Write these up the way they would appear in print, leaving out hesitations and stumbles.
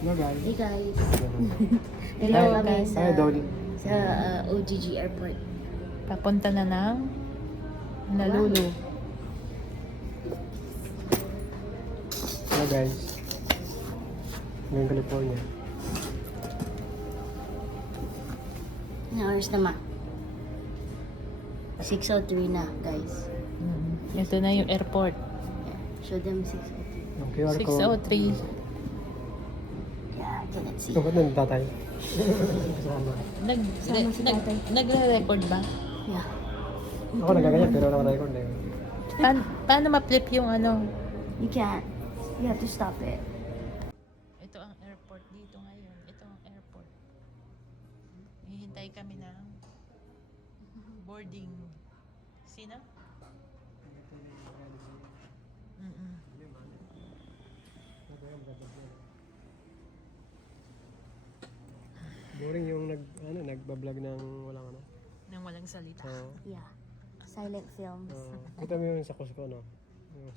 Hello guys. Hey guys. Hello, Hello kami guys. sa, Hi Dolly. sa OGG Airport. Papunta na ng Honolulu. Hello guys. Ngayon California. Ano oras na ma? 6:03 na guys. Ito na yung airport. Yeah. Show them 6:03. Yung QR code. 6:03. Yeah, I cannot see. Ito ba't nandun tatay? Kasama. Nagre-record ba? Yeah. Ako nagaganyan pero walang record eh. Paano ma-flip yung ano? You can't. You have to stop it. Ito ang airport dito ngayon. Ito ang airport. Hihintay kami ng boarding. Sino? Boring yung nagbablog ng walang ano. Nang walang salita. Oo. Yeah. Silent films. Kita mo yung sa Cusco, no? Hello.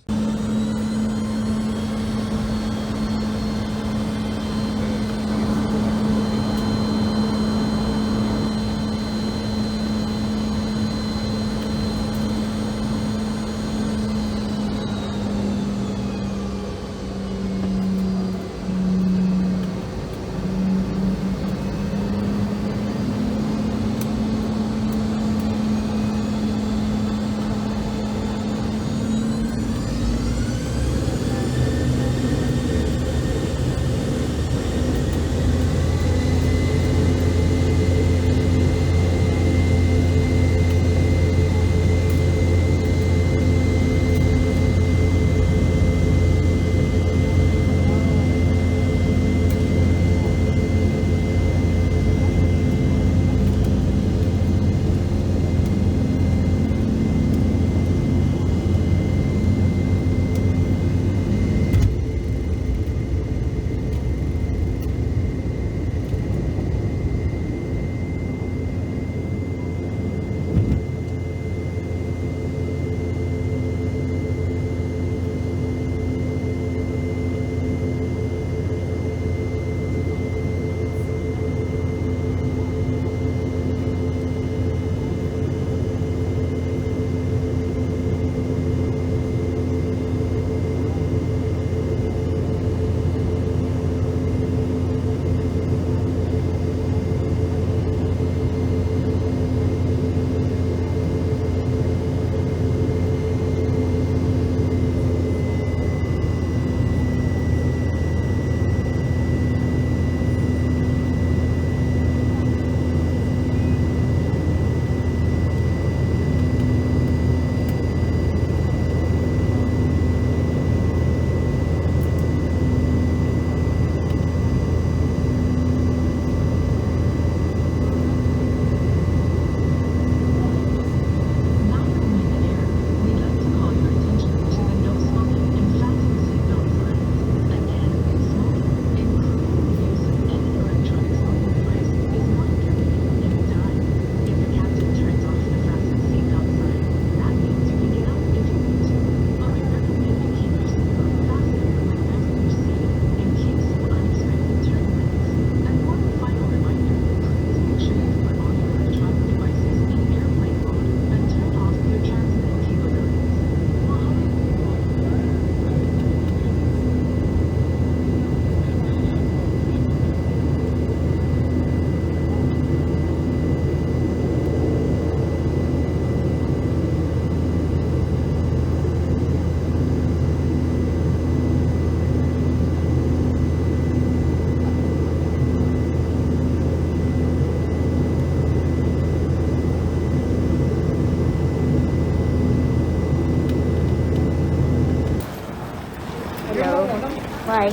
Why?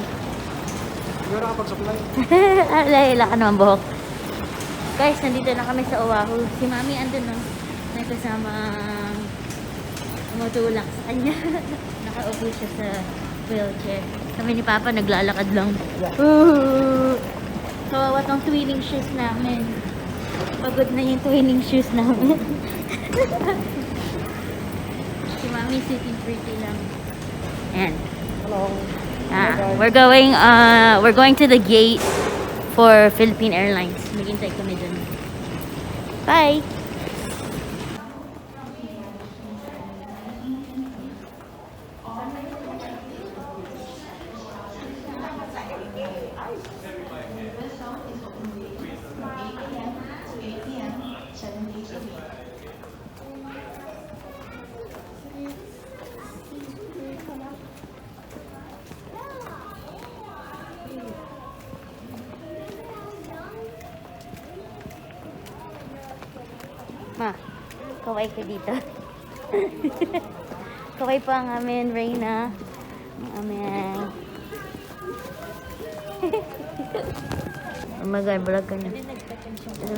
Siguro kapag-supply. Alay, ka naman buhok. Guys, nandito na kami sa Oahu. Si Mami andun no. May kasamang tumutulak sa kanya. Nakaupo siya sa wheelchair. Kami ni Papa naglalakad lang. Kawawa tong twinning shoes namin. Pagod na yung twinning shoes namin. Si Mami sitting pretty lang. Ayan. Hello. We're going to the gate for Philippine Airlines. Maghintay kami dun. Bye! Ma, kaway ka dito. Kaway pa ang amin, Reyna. Ang amin. Oh my God, vlog ka na.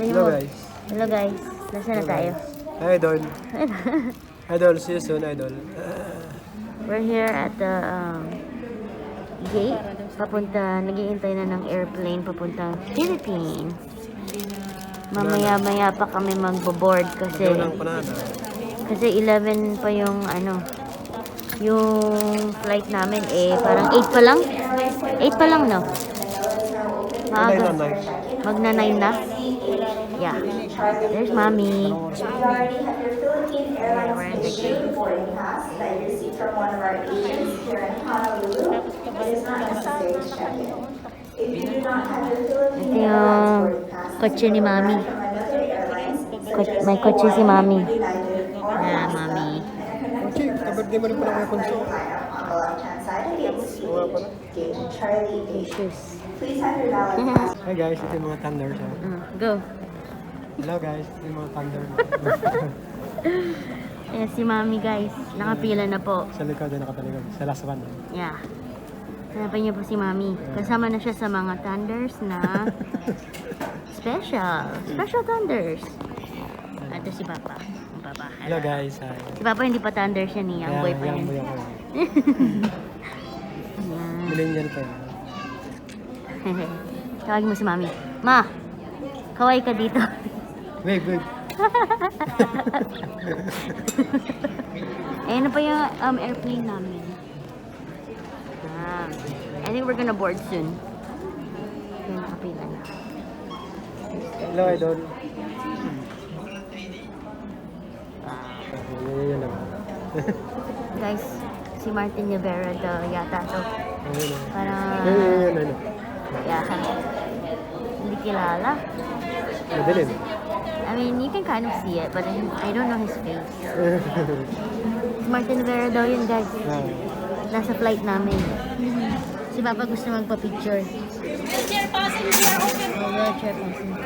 Hello guys. Hello guys. Nasaan na tayo? Idol. Idol, see you soon, Idol. We're here at the gate. Papunta, naghihintay na ng airplane papunta Philippines. Mamaya-maya pa kami magbo-board kasi Ikaw lang panana. 11 pa yung yung flight namin parang 8 pa lang. 8 pa lang, no? Maaga. Magna 9 na. Yeah. There's Mommy. We already have your Philippine Airlines issue boarding pass that you received from one of our agents here in Honolulu. It is not necessary to check in. If you do not have your Philippine Ito Airlines yung boarding pass, kotse ni Mommy. from another airlines, such as May kotse si Mommy. United or Yeah, Alaska, Mommy. Okay, kabirthday mo rin pala kay Ponso. on the left-hand side of gate C, gate Charlie 8. Shoes. Please have your valid pass. Hi guys, ito yung mga thunders. Go. Hello guys, ito yung mga thunder. Ayan si Mommy, guys. Nakapila na po. Sa likod na nakatalikod. Sa last one. Yeah. Hanapin niyo po si Mommy. Kasama na siya sa mga thunders na special thunders. Ito si Papa. Ang Papa. Hello guys, hi. Si Papa hindi pa thunders yan eh. Ang boy pa yan. Young boy ako. Ayan. Millennial pa yun. Tawagin mo si Mommy. Ma! Kaway ka dito. Wave, wave. Ayan na pa yung airplane namin. I think we're gonna board soon. Kaya nakapila na. Hello idol. Yan lang. Guys, si Martin Rivera daw yata to. Ayun. Parang, Ayun. yeah, hindi kilala. Madilim. I mean, you can kind of see it, but I don't know his face. Si Martin Rivera daw yun, guys. Nasa flight namin. Si Papa gusto magpa-picture. Wheelchair passenger, open po! Wheelchair passenger.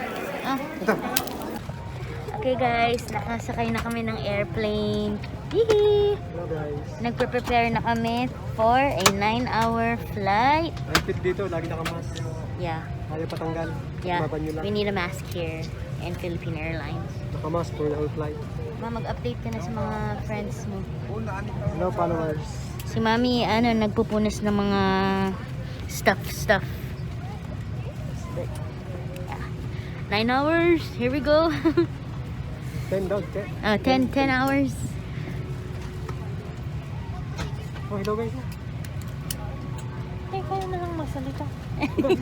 Okay guys, nakasakay na kami ng airplane. Hihi! Hello guys. Nagpe-prepare na kami for a 9-hour flight. Ang fit dito, lagi nakamas. Yeah, Ayaw patanggal. yeah. Baban nyo lang. We need a mask here in Philippine Airlines. Nakamas for the whole flight. Ma, mag-update ka na sa mga friends mo. Hello followers. Si Mami, nagpupunas ng mga stuff. 9 hours. Here we go. 10 dog, 10. 10 hours. Oh, hello guys. Kayo na lang masalita.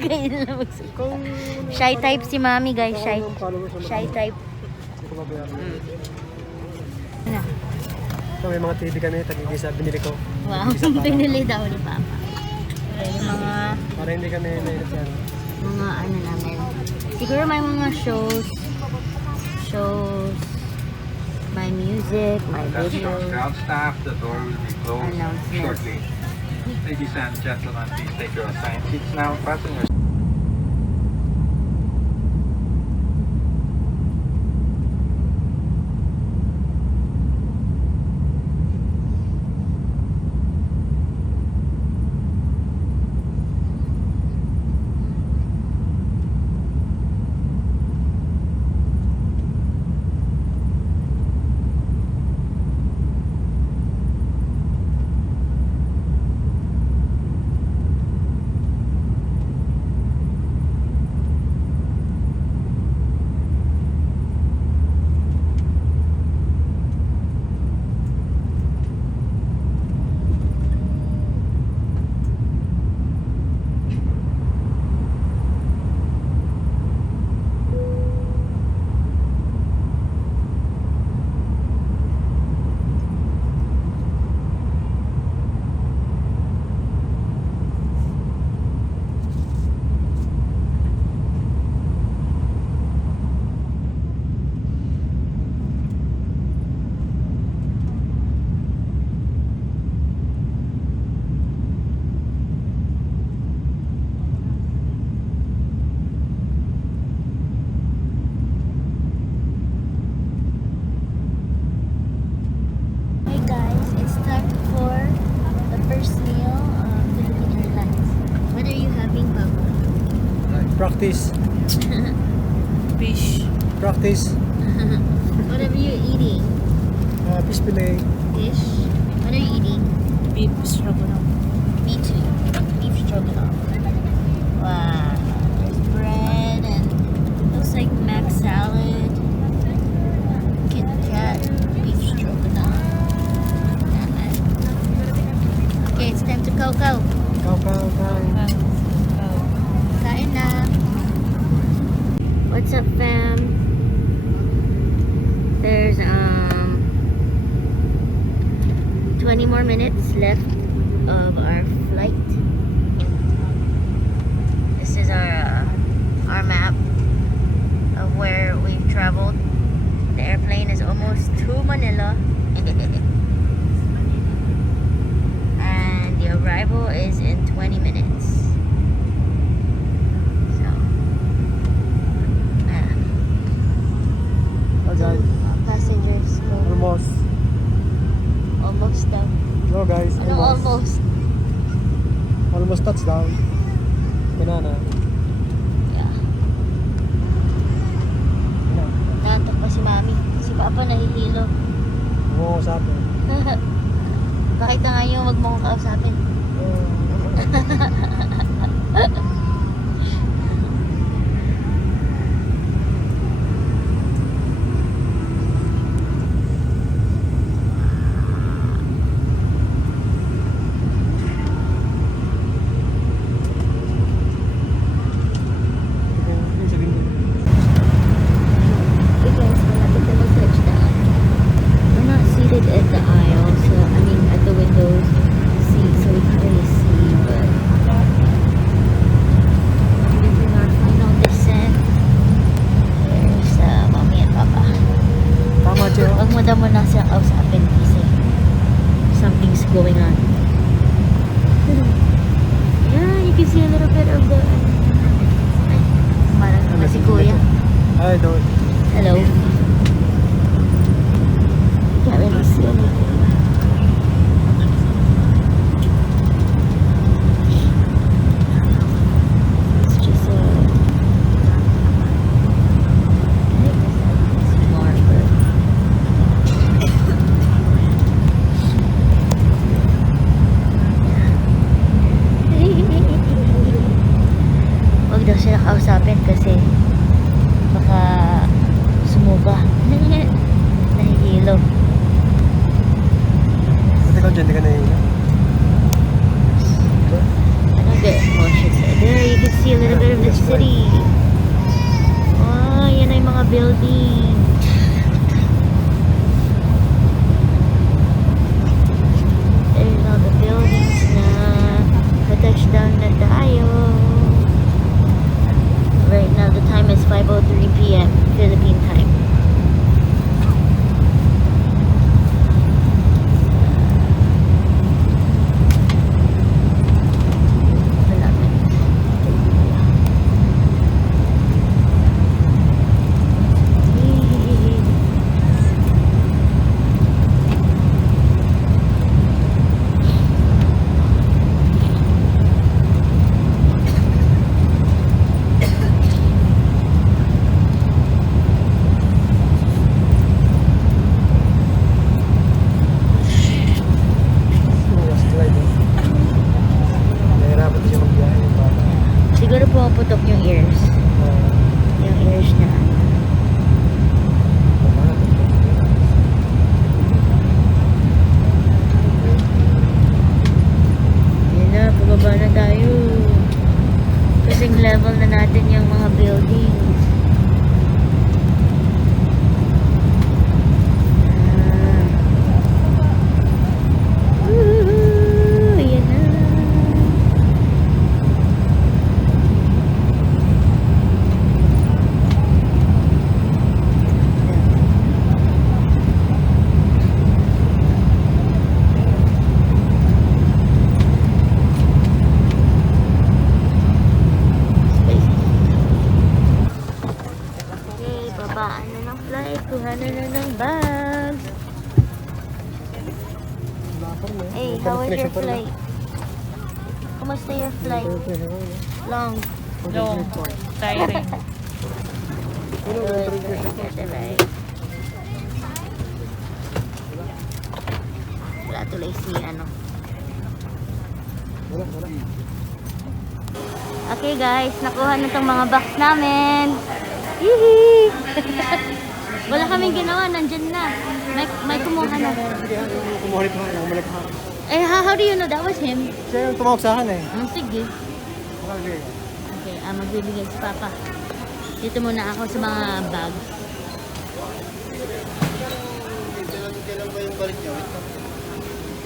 Kayo na lang magsalita. Kung... Shy type si Mami, guys. Shy Shy. type. Hindi ko mabayaran. Ano? So, may mga TV kami, tag-igisa, binili ko. Wow, Isa pa. pinili daw ni Papa. Yung Para hindi kami nailit yan. mga namin. Siguro may mga shows, my music, my That's video, from ground staff. The door will be closed Announcements. shortly. Ladies and gentlemen, please take your assigned seats now. Fasten your Practice. Fish. Practice. What are you eating? Fish fillet. Fish? What are you eating? Beef stroganoff. Me too. Beef stroganoff. Wow. There's bread and looks like mac salad. Kit Kat. Beef stroganoff. Okay, it's time to go. Cow. Kain na. What's up, fam? There's 20 more minutes left of our flight. This is our map of where we've traveled. The airplane is almost to Manila. And the arrival is in 20 minutes. So, Hi guys. passengers go almost down. No guys. Ano almost? Almost touchdown. Banana. Yeah. Nantok pa si Mami. Si Papa nahihilo. Oo, sa atin. Bakit na ngayon wag mo kong kausapin? Because malapit na mag-touchdown. We're not seated at the aisle, so I mean at the windows seat, so we can't really see, but using our final descent. There's Mommy and Papa. Tama, Che. Huwag mo daw muna siyang kausapin kasi something's going on. Yeah, you can see a little bit of the parang naman si Kuya. I don't. Hello. Can't really see anything. It's just a. I think this is more, but. Huwag daw sila kausapin kasi baka sumuba. Nahihilo. Ba't ikaw dyan, di ka nahihila? Ano ba? Emotions. There, you can see a little bit of the city. Oh, yan ay mga building. There's all the buildings na pa-touchdown na tayo. Right now, the time is 5:03 p.m. Philippine time. Malapit. Nahirapan siya magbiyahe yung bata. Siguro pumaputok yung ears. Yung ears na. Yan na, pababa na tayo. Kasing level na natin yung mga buildings. Woohoo! Yan na. Okay, babaan na ng flight. Kuhanan na ng bag. Hey, how was your flight? Kumusta your flight? Long. No, tiring. Wala tuloy si ano. Okay guys, nakuha na tong mga box namin. Hihi! Wala kaming ginawa, nandyan na. May kumuha na. Kumuha nito ha, bumalik ha. Eh, how do you know that was him? Siya yung tumawag sa akin eh. Sige. Okay. Okay, magbibigay si Papa. Dito muna ako sa mga bag.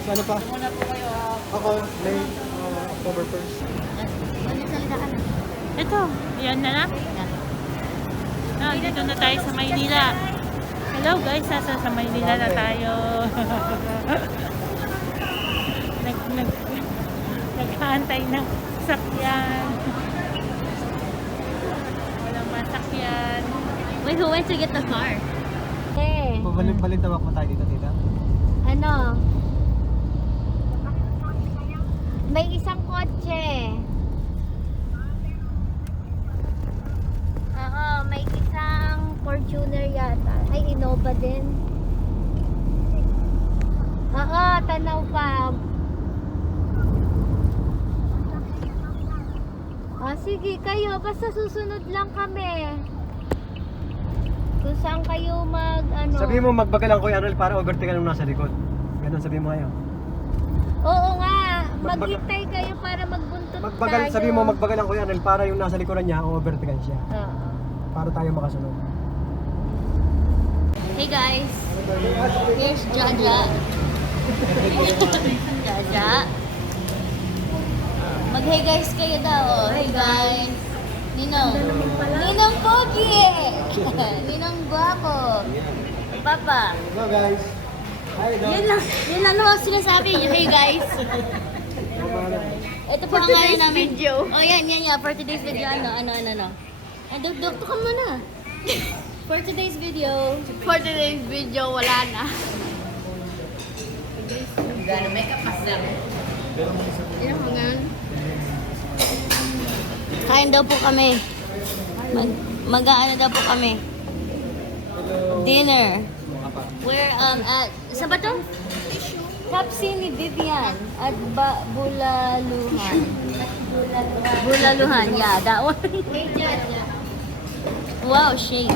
So ano pa? Ako, may October 1st. Salita ka na. Ito, yan na lang. No, dito na tayo sa Maynila. Hello guys, sa Maynila na tayo. Naghaantay ng sasakyan. Walang masakyan. Wait, who went to get the car? Eh, Balintawak mo tayo dito, tita. ano? May isang kotse. Oo, may isang Fortuner yata. Ay, Innova din. Oo, tanaw pa. Sige kayo, basta susunod lang kami. Kung saan kayo Sabihin mo magbagal ang Kuya Arnel para overtake nung nasa likod. Ganun sabihin mo ngayon. Oo nga, maghintay kayo para magbuntot tayo. Sabihin mo magbagal ang Kuya Arnel para yung nasa likuran niya, overtakean siya. Oo. Para tayo makasunod. Hey guys, here's Jaja. Jaja. Mag-hey guys kayo daw. Hey guys. Ninong. Ninong Pogi. Ninong Guapo. Papa. Hello guys. Hi dog. Yun lang naman sinasabi niyo. Hey guys. Ito po ang kaya namin. Oh yan. For today's video, ano. Dugtog ka muna. For today's video. Wala na. Gano'n, may kapasang. Kain daw po kami. Mag-aano daw po kami. Dinner. We're at saan ba to? Tapsi ni Vivian at Bulaluhan. Bulaluhan, yeah, that one. Wow, shake.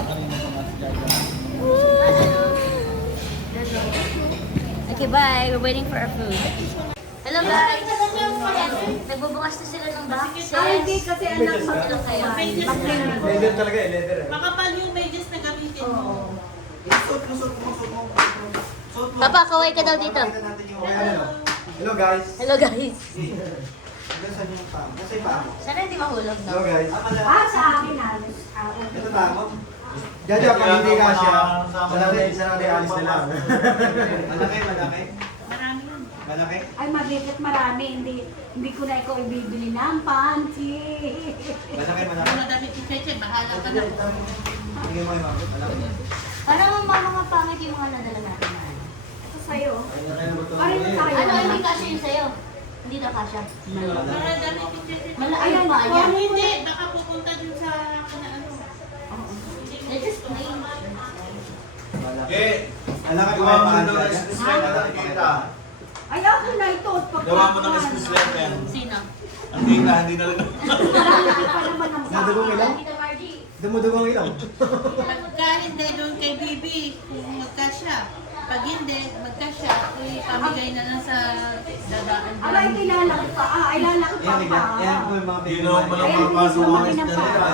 Okay, bye. We're waiting for our food. Hello guys! Nagbubukas na sila ng boxes. Hindi kasi anak mag kayo. Leather talaga eh, leather eh. Makapal yung medyas na gamitin mo. Papa, kaway ka daw dito. Hello guys. Hello guys. Nasaan yung paa? Nasaan yung paa mo? Sana hindi mahulog, no? Hello guys. Sa akin, halos. Ito tama. Jaja, pag hindi ka siya, sanali alis na lang. Malaki? Marami yun. Malaki? Ay, mabigat marami. Hindi ko na ikaw ibibili ng panty. Malaki? Mga damit ni Cheche, bahala ka na. Tingnan mo yung malaki. Parang mga pangit yung mga nadala natin. Ito sa'yo. Ay, Ano, hindi kasya yun sa'yo? Hindi na kasya. Mga damit ni Cheche. Ayun pa, yan. Hindi, baka pupunta dun sa ano. They're just plain. Malaki. Alam ka gawa mo daw ng excuse letter. Ay, ako na ito. Gawa mo ng excuse letter. Sino? Hindi na rin. Malaki pa naman ang Nadugong ilaw? Tita Margie. Dumudugong ilaw. Pagka hindi doon kay Bibi, kung magkasya. Pag hindi, magkasya, pamigay na lang sa dadaan. Ay, ilalaki pa. Ay, lalaki pa pa. Yan po yung mga Hindi na ako malang papasok mga excuse letter.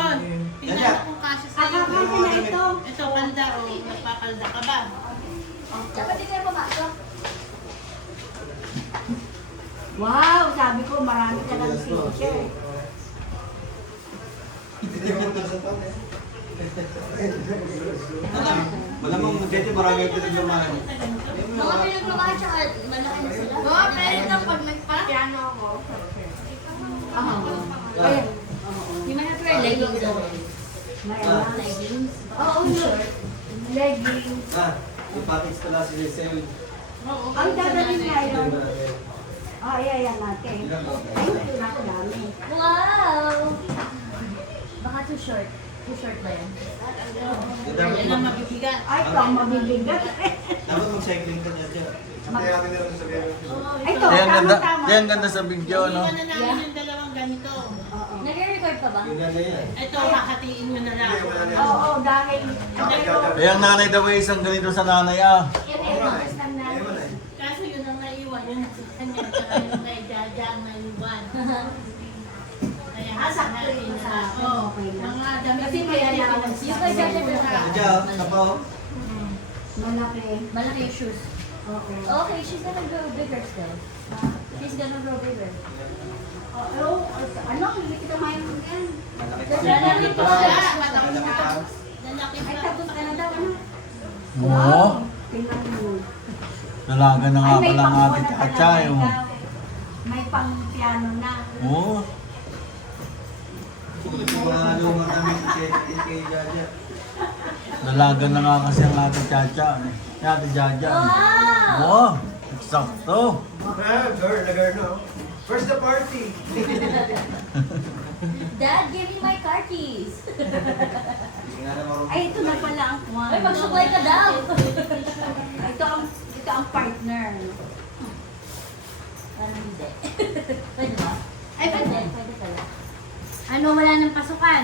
Oh, tingnan mo kung kasya sa'yo. Akakasya na ito. Ito, palda o magpapalda ka ba? Dapat hindi kayo pumasok. Wow, sabi ko marami ka ng teacher. Malamang magkete marami yung pinaglaman. Mga pinaglumaan tsaka malaki na sila. Oo, pero ito pag nagpa-piano ako. Ayun. Yung mga wear leggings ako. Leggings? Oo, leggings. Yung package pala si Cecil. Ang dadalhin niya yun. Oh, iya natin. Ay, ito na ako dami. Wow! short. Too short ba yan? Yan ang mabibigat. Ay, ito ang mabibigat. Dapat mag-cycling ka dyan dyan. Sabi natin na rin sa video. Ito, Yan ganda, tama-tama. yan ganda sa video, no? Iwan na namin yung dalawang ganito. Nag-record pa ba? Yung ganda yan. Ito, hakatiin mo na lang. Oo, dahil... Eh, ang nanay daw ay isang ganito sa nanay, ah. Yan ay tapos ng nanay. Kaso yun ang naiwan, yun sa kanya, tsaka yung kay Jaja ang naiwan. Kaya Sakto yun sa akin, okay lang. mga damit Kasi may allowance. Yung kay Jaja Diyan, kapaw. Malaki. Malaki yung shoes. Oo. Okay, she's gonna grow bigger still. She's gonna grow bigger. Ano, hindi kita mayroon yan. Lalaki pa siya. lalaki Ay, pa. tapos ka na daw, ano? Oo. Tingnan mo. Dalaga na nga Ay, may pala ang pang-uwan ating na pala katsay, oh. ikaw. May pang-piano na. Oo. Yung mga lumang namin kay Jaja. Dalaga na nga kasi ang ating chacha. Ate Jaja. Wow! Oo. Eksakto. Girl, na girl, no? Where's the party? Dad, give me my car keys. Tingnan na marunong. Ay, ito na pala ang kuwan. Ay, magsuklay ka daw. Ito ang partner. Parang hindi. Pwede ba? Ay, pwede. Pwede pala. Ano, wala nang pasukan?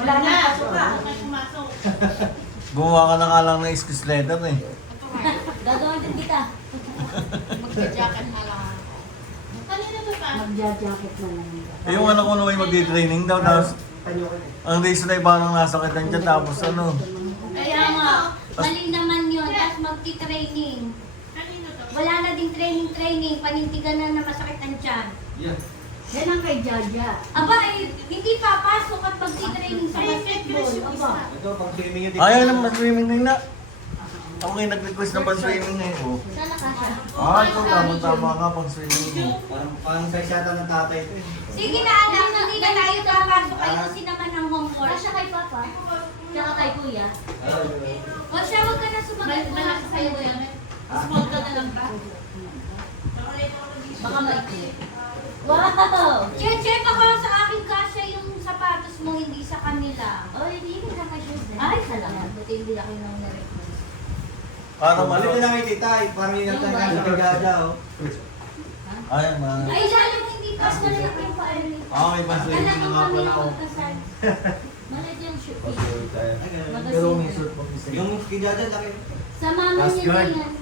Wala nang pasukan. Huwag kayo pumasok. Gumawa ka na nga lang ng excuse letter, eh. Gagawin din kita. Magja-jacket na lang. Kanina to pa? Magja-jacket na lang. Eh, yung anak ko na may magdi-training daw, tapos Tanyo ko eh. ang reason ay parang nasakitan siya, tapos ano. Kaya nga, mali naman yun. Tapos magti-training. Kanino to? Wala na din training. Panintigan na masakit ang tiyan. Yan. Yan ang kay Jaja. Aba, eh, hindi papasok at magti-training sa basketball. Aba. Ito, pang swimming yun. Ayaw na mas-swimming din na. Ako ngayon nag-request na pang-swimming na eh. Sana kasha. Ah, ito tama-tama ka pang-swimming. Parang size yata ng tatay ito eh. Sige na anak, hindi na tayo papasok. Ayusin naman ang homework. Kasha kay Papa. Tsaka kay Kuya. O siya, huwag ka na sumagot. Malaki sa'yo yan. Small ka na lang ba? Baka maikli. Wow! Check ako sa akin kasya yung sapatos mo, hindi sa kanila. Oh, hindi mo na shoes din. Ay, salamat. Buti hindi ako nang na-request. Parang Mali mali. din lang kita eh. Parang yun ang tayo kay Jaja oh. Ay, man. Ay, lalo mo hindi pa sa yung paano. Ah, may pang-swimming na nga pala ako. Malit yung shoe. Pero may suit pa kasi. Yung kay Jaja laki. Sa mama Last niya guard. na yan.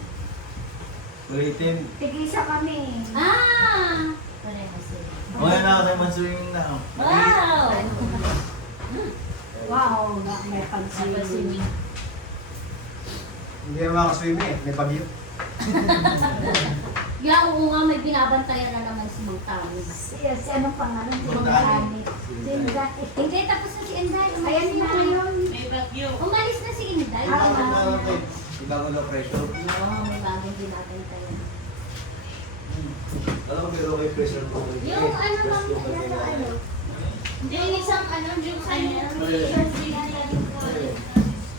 Ulitin. Tigisa kami. Ah! Pareho sila. Okay na kasi man-swimming na ako. Wow! Wow, may pag-swimming. Hindi naman makaswimming eh. May bagyo. Yeah, oo nga, may binabantayan na naman si Mang Tamis. Si anong pangalan? Si Mang Tamis. Si Inday. Hindi, tapos na si Inday. Ayan na ngayon. May bagyo. Umalis na si Inday. Ibang ulo pressure. Oo, may bagong binabantayan. Alam mo, meron kay pressure po. Yung ano lang, ano. Hindi, isang ano, yung sa'yo.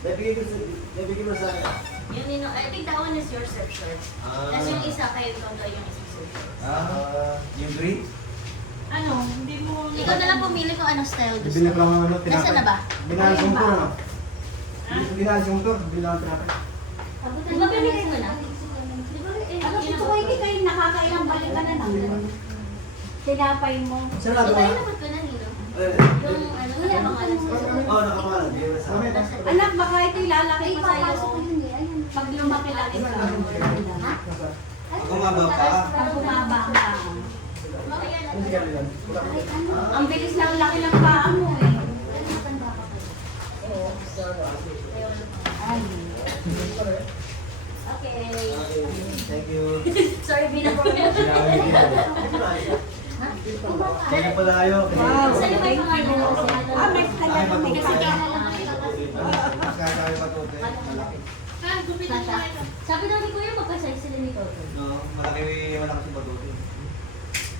Nabigyan mo sa akin. Yun yun, I think that one is your surf shorts. Tapos yung isa kayo ito yung isa surf shorts. Yung green? Ano, hindi mo... Ikaw na lang pumili kung anong style gusto. Bibili ko lang ng ano. Nasaan na ba? Binalas yung tour, ano? Binalas yung tour. Bibili lang tinapay. Di ba pinigay mo na? Ano, ito ko hindi kayo nakakailang balik ka na naman. Tinapay mo. Saan Di na ba doon? inabot ko na nilo? Yung ano, wala bang alam sa Oo, nakapangalan. Di ba sa Anak, baka ito ilalaki pa sa'yo. Pag lumaki-laki ka. Ha? Bumaba pa. Pag bumaba ka. Ano si Carly yan? Ang bilis ng laki ng paa mo eh. Ay. Okay. Thank you. Sorry, binapromote. Kaya pala ayo. Sa'yo ba yung pangalan ko? Ah, may kanya na may kanya. Kaya patuloy. Malaki. Ah, gupitan mo Sasha. ito. Sabi daw ni Kuya, magkasize sila ni Toto. No, malaki si patuloy.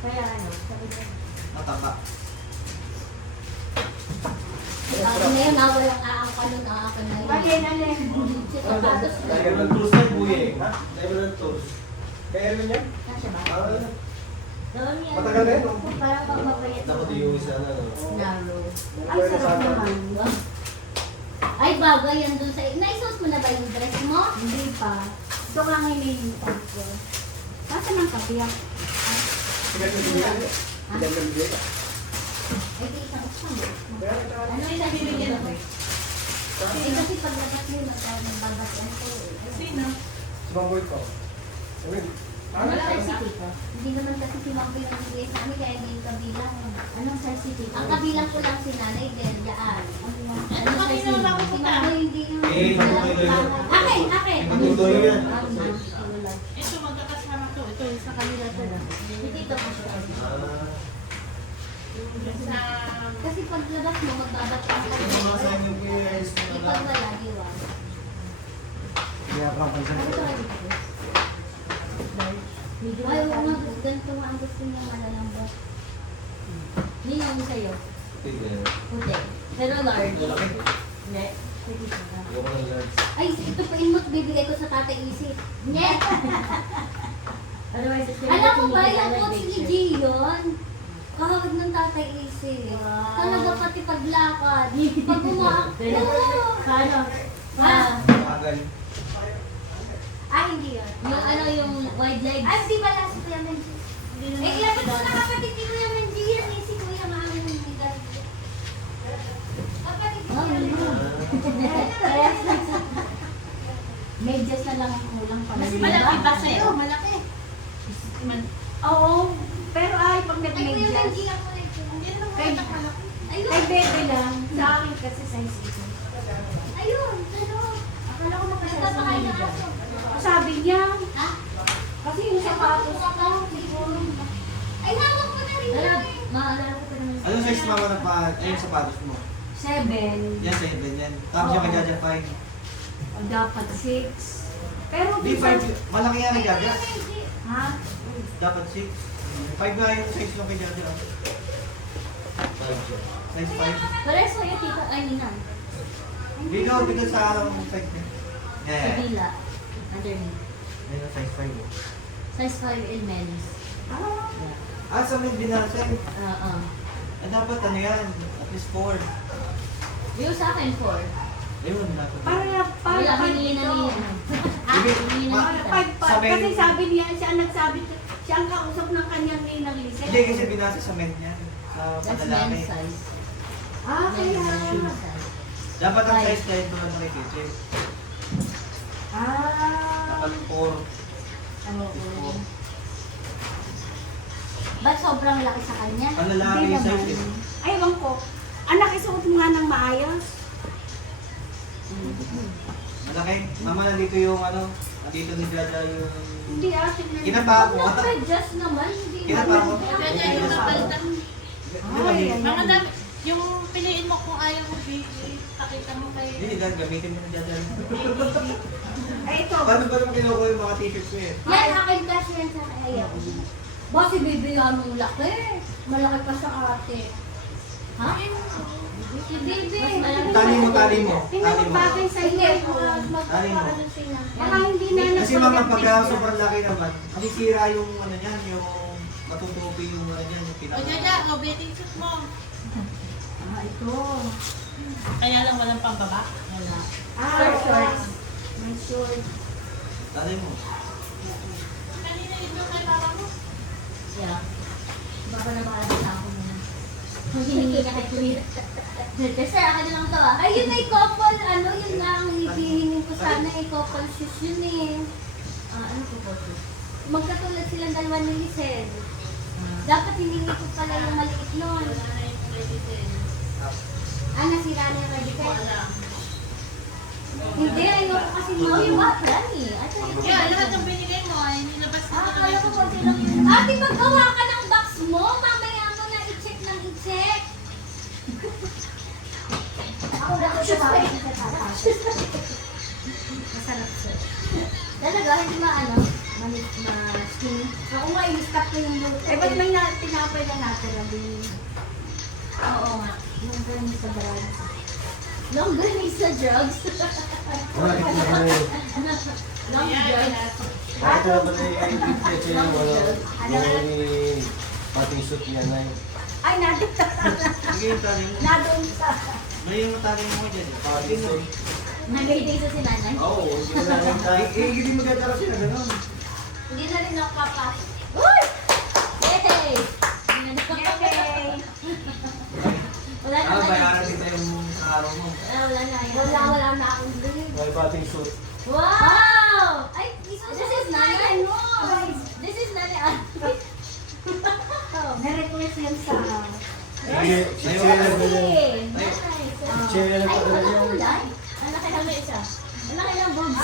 Kaya ano, sabi niya. Mataba. Sabi niya, walang aangka nun, aangka na yun. Alin, alin. Si sapatos na. Kaya nag-tours tayo, buye. Ha? Kaya nag-tours. Kaya Erwin yan? Kasya ba? Doon yan. Matagal na yun, no? Parang pag mapayat. Dapat yung Narrow. Ay, sarap naman. Ay, bagay yan dun sa... Naisuot mo na ba yung dress mo? Hindi pa. Ito nga ngayon yung ko. Saan ang kape? Ah? Ay, di isang usang. Ano yung nabibigyan mo? Eh, kasi paglabas mo, magbabasihan ko. Sino? Bangboy ko. Anong size tito? Hindi naman kasi si Mami ang bigay sa amin, kaya hindi yung kabilang. Anong size tito? Ang kabilang ko lang si Nanay Deliaan. Anong size tito? Si Mami hindi yung... Akin! Akin! Matutuloy yan. Ito, magkakasama to. Ito, sa kanila to. Si Tito ko siya. Kasi paglabas mo, magbabasihan ka. Ipag wala, diwa. Kaya parang pansan Ano ko. to kayo dito? Ay, oo nga, ganito nga ang gusto niya malalambot. Nino mo sa'yo? Puti. Pero large. Hindi. Sige ka. Ay, ito pa imot bibigay ko sa Tatay Isip. Nye! Alam mo ba, yung coach ni Gion? Kahawag ng Tatay Isip. Talaga pati paglakad. Pag umakbo. Paano? Ha? Agal. Ah, hindi yun. Yung ano, yung wide legs. Ay, di ba last Kuya Menji? Eh, ilapit mo na kapatid ni Kuya Menji yan eh. Si Kuya Mami ng Migal. Kapatid ni Kuya Menji. Medyas na lang ang kulang pala. Mas malaki ba sa'yo? Malaki. Oo. Pero ay, pag Ay, Kuya nag-medyas. Benji, ako na ito. Hindi naman Kay- malaki. Ayun. Kay Bebe lang. Sa akin kasi size ito. Ayun. Ano? Akala ko makasal sa medyas. Sabi niya. Ha? Kasi yung sapatos ko. Ay, hawak mo na rin yan. Maalala ko pa naman. Anong size mama na pa? Ayun sapatos mo. 7. Yan, 7 yan. Tapos yung kay Jaja 5. O dapat 6. Pero Di 5. Malaki yan kay Jaja. Ha? Dapat 6. 5 nga yung size nung kay Jaja. Size 5. Pares sa'yo, tito. Ay, ninang. Dito sa anong size niya. Sa Yeah. bila. Underneath. Ayun, size 5. Size 5 in men's. Ah, sa mga binasay. Oo. Dapat ano yan? At least 4. Yung sa akin, 4. Ayun, dapat. Wala, hinili na niya. Hinili na kita. Sa men. Kasi sabi niya, siya ang nagsabi, siya ang kausap ng kanyang ninang Lisa. Hindi, kasi binasa sa men yan. Sa That's panalaki. men's size. Ah, Men's kaya. shoe size. Dapat ang Five. size na ito na nakikita. Ah. Dapat 4. Oo. Ba't sobrang laki sa kanya? Panlalaki Hindi yung size naman. eh. Ay, ewan ko. Anak, isuot mo nga ng maayos. Malaki. Mama, nandito yung ano. Nandito ni Jaja yung... Hindi ah, tingnan. Kinapa ko. Nag-adjust naman. Hindi Kinapa ko. Jaja, yung napalitan. Ay, Mga dami. Yung piliin mo kung ayaw mo, Vicky, pakita mo kay... Hindi, dad, gamitin mo na Jaja. Ay, ito. Paano ba naman kinukuha yung mga t-shirts ko eh? Yan, akin kasi yan sa kaya. Ba, si Bibi yan mong laki. Malaki pa sa ate. Ha? Si Bibi. Tali mo, tali mo. Tali mo. Pinagbagay sa Sige, iyo. Tali mo. Baka hindi na Kasi mga pagka sobrang laki naman, masisira yung ano niyan, yung matutupi yung ano niyan, yung O, pinaka... Jaja, o, bathing suit mo. Ah, ito. Kaya lang walang pambaba. Wala. Ah, Shorts. may short. Tali mo. Kanina ito kay papa mo. Yeah. Baka na makakita ako muna. Kung hiningi na kay Kuya. Kasi akin lang to ah. Ayun ay couple, ano, yun nga ang hihingin ko sana ay couple shoes yun eh. Ano po po? Magkatulad silang dalawa ni Lisel. Dapat hiningi ko pala yung maliit nun. Nasira na yung radical. Hindi, ayoko kasi mo yung rani. Yeah, lahat ng binigay mo ay nilabas na Akala ko kasi lang yun. Ate, maggawa ka ng box mo. Mamaya mo na i-check ng i-check. Ako na siya pa. Masarap siya. Talaga, hindi maano. Ma-skinny. Ako nga, i-stop ko yung buto. Eh, ba't may tinapay na natin, Rabi? Oo nga. Yung ganun sa drugs. Long ganun sa drugs. Wala kita na yun. Long drugs. Bakit na pala yung pati suit niya na yun. Ay, natin. Sige yung tanin mo. Nadun sa... May yung tanin mo dyan. Pagin mo. Nag-date sa si nanay. Oo, hindi mo na yung tanin. Hindi magdadala sila ganun. Hindi na rin nakapasok. Uy! Yay! Hindi na nakapasok. Wala na kayo. Bayaran kita yung araw mo. Wala na yun. Wala na akong drink. May bating suit. Wow! Ay, this is nanay. This is nanay. Na-request yan sa... Sige, share lang mo yun. Share lang po talaga yung... Ang laki lang na isa. Ang laki lang boobs.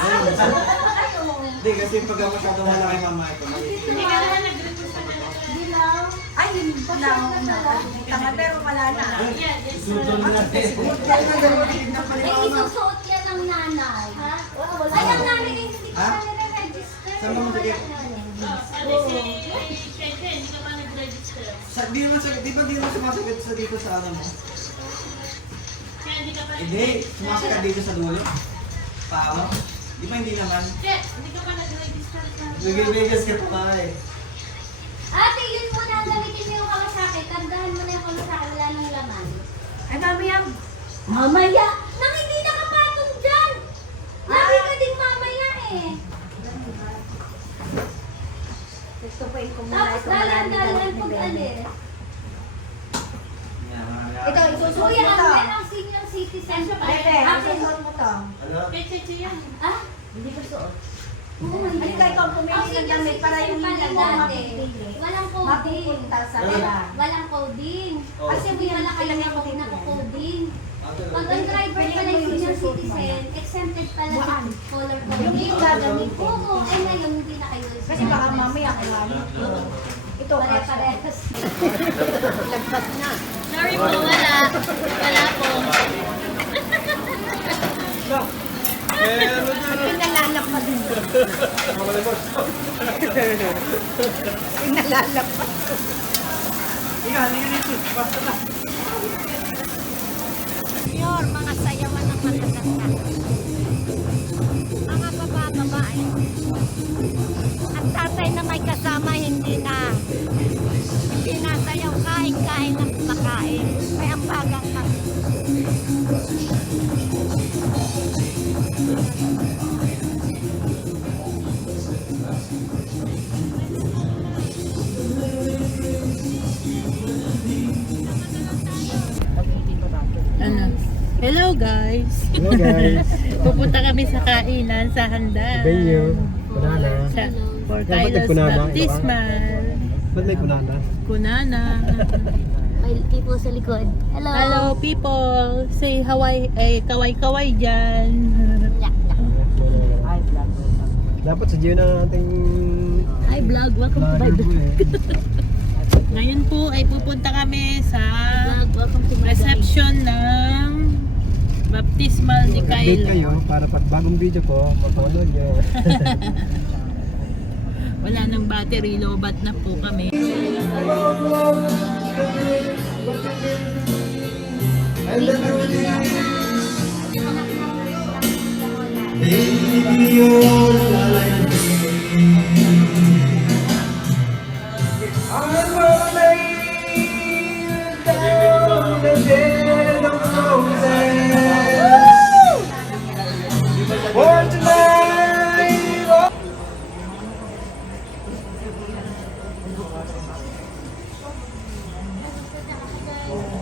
Hindi, kasi pag masyadong malaki mama ito. Hindi ka naman nag-request sa kanila. Dilaw. Ay, hindi lang na. Tama, pero wala na. Susunod natin. Ay, isusuot yan ng nanay. Ha? Ay, ang nanay ay hindi Ha? ka nire-register. Saan mo masakit? Sabi si Cheche, hindi ka pa nag-register. Di naman sakit, di ba di naman sumasakit sa dito sa ano mo? Kaya hindi ka pa Hindi, sumasakit dito sa dulo. Paa mo? Di ba hindi naman? Che, hindi ka pa nag-register sa... Nag-vegas ka pa eh. Ate, yun muna ang gamitin mo yung kamasakit. Tandaan mo na yung kamasakit. Wala nang laman. Ay, mamaya. Mamaya! Nang hindi nakapatong dyan! Lagi ka din mamaya eh. Gusto pa yung kumula. Tapos dalan-dalan pag-alis. Ito, isusuot Kuya, mo ang to. yan ang senior citizen. Bebe, Akin. isusuot mo to. Ano? Kay Cheche yan. Ah? Hindi ko suot. Ay, kaya ikaw pumili ng damit para yung hindi mo mapipili. Walang coding. Mapupunta sa iba. Walang coding. Oh. Kasi hindi wala kayo nako-coding. Pag ang driver pala yung senior citizen, exempted pala sa color coding. Yung gagamit ko. Oo, ay ngayon hindi na kayo. Kasi baka mamaya kailangan. Ito, Pare-parehas. lagpas na. Sorry po, wala. Wala po. Pinalalak pa din. Pinalalak pa. Ika, halika dito. Basta na. Senyor, mga sayawan ng magaganda. Mga babae. Ang tatay na may kasama, hindi na sayaw, kain-kain ng makain. May ambagang ka. Ano? Hello guys! Hello guys. Pupunta kami sa kainan sa handa. Benyo. Kunana. Sa Fort Dapat Tylos kunana, Baptismal. Ba't may kunana? Kunana. May people sa likod. Hello. Hello people! Say Hawaii, kaway-kaway dyan. Dapat sa Gio na ating Hi vlog. Welcome to my vlog mo eh. Ngayon po ay pupunta kami sa vlog. Welcome to my reception ng Baptismal ni Update kayo Kylo. para pag bagong video ko, mapanood nyo. Wala nang battery, lobat na po kami.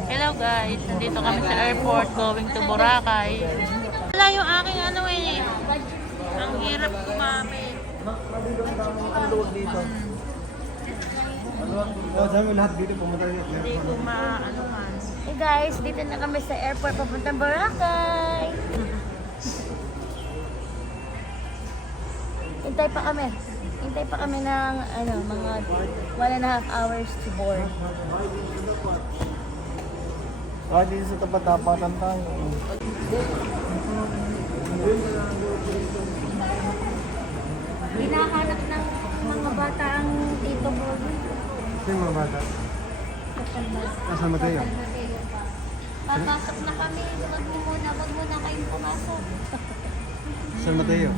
Hello guys, nandito kami sa airport going to Boracay. Wala yung aking ano eh. Ang hirap kumamit. Sabi mo lahat dito pumunta rin. Hindi ko maano man. Hey guys, dito na kami sa airport papuntang Boracay. Hintay pa kami. Hintay pa kami ng mga 1.5 hours to board. Dito sa tapat-tapatan tayo. Hinahanap ng mga bata ang Tito Boy. Sino yung mga bata? Nasa Mateo? Papasok na kami. Wag muna kayong pumasok. San Mateo?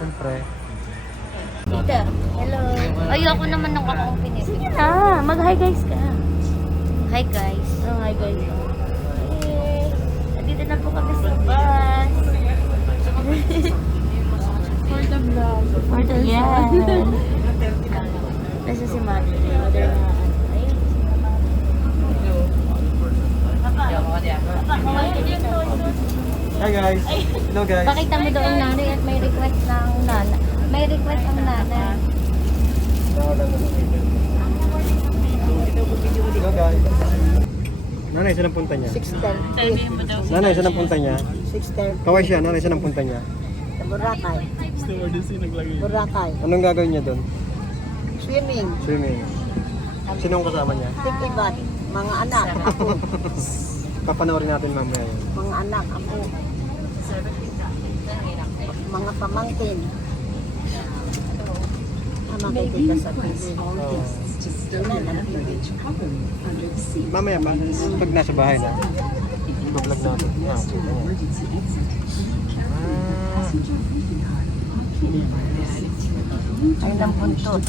Siyempre. Tita, hello. Ayoko naman ng akong pinipili. Sige na, mag-hi guys ka. Hi guys. Oh, hi guys. Hey, nandito na po kami sa bus. For the vlog. For the yan. Nasa si Mother. Mother na ay. Papa, kaway ka dito. Hi guys. Hello guys. Pakita mo doon nanay at may request ng nana. May request ang nanay. Hello guys. Nanay, saan ang punta niya? Sabihin mo daw. Nanay, saan ang punta niya? 6:30 Kaway siya, nanay, saan ang punta niya? sa Boracay. Boracay. Anong gagawin niya doon? Swimming. Swimming. Sinong kasama niya? Tikibat. Mga anak. Ako. Papanoorin natin mamaya yun. Mga anak. Ako. Mga pamangkin. Makikita sa TV. Mamaya pa, pag nasa bahay na, i-vlog natin. Ah, Ay, ng buntot.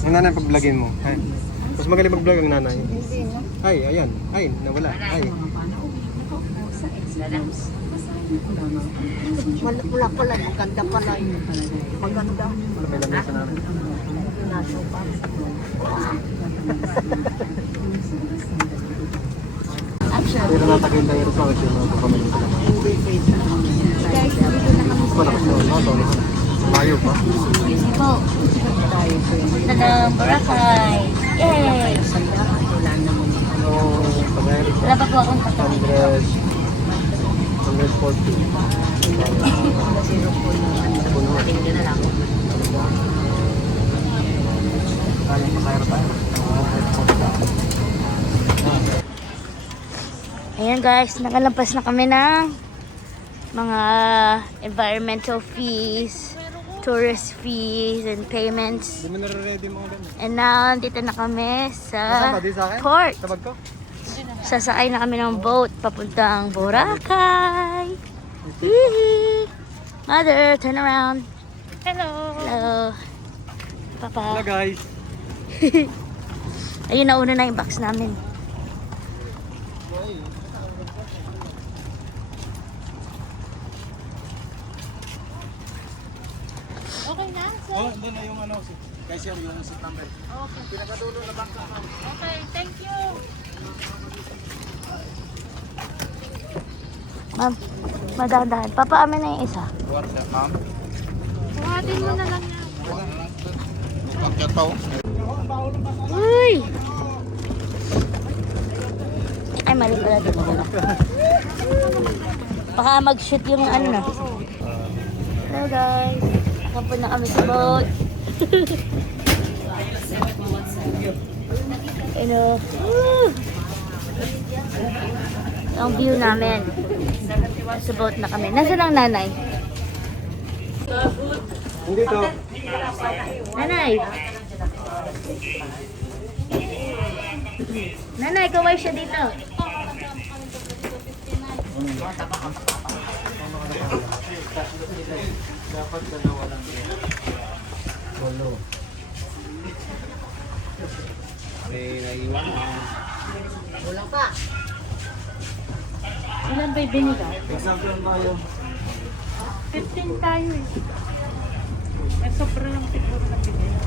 ang nanay pag-vlogin mo. Ay. Mas magaling mag-vlog ang nanay. Hindi na. Ay, ayan. Ay, nawala. Ay. Wala pala. Maganda pala yun. Maganda. Wala may lamesa namin. Nasuka. Pero natakil tayo rin sa akin yung mga kukamali ko naman. Hindi pwede. Guys, dito na kami. Malakas na wala. Sorry. Layo pa. Po. Punta ng Boracay. Yay! Ano, pag-aari Wala pa po akong 100, 140. Puno. Kaya pasayro tayo. Ayan guys, nakalampas na kami ng mga environmental fees, tourist fees, and payments. Hindi mo nare-ready mo ganyan. And now, dito na kami sa Di sa akin? port. Sa bag ko? Sasakay na kami ng boat papuntang Boracay. Hihi. Mother, turn around. Hello. Hello. Papa. Hello guys. Ayun, nauna na yung box namin. Okay na? Oh, doon na yung ano, guys yung seat number. Okay. Pinakadulo na bangka. Okay, thank you. Ma'am, madahan-dahan. Papa, amin na yung isa. What's that, ma'am? Buhatin mo na lang yan. Uy! Ay, mali pala dito. Baka mag-shoot yung ano na. Hello guys. Kapun na kami sa boat. Hello. Ang view namin. Sa boat na kami. Nasaan ang nanay? Hindi to. Nanay! Nanay, kaway siya dito. Dapat dalawa lang. Walo. Naiiwan mo. Wala pa. Ilan ba yung binigay? Example tayo. 15 tayo eh. Eh, sobra lang siguro na binigay.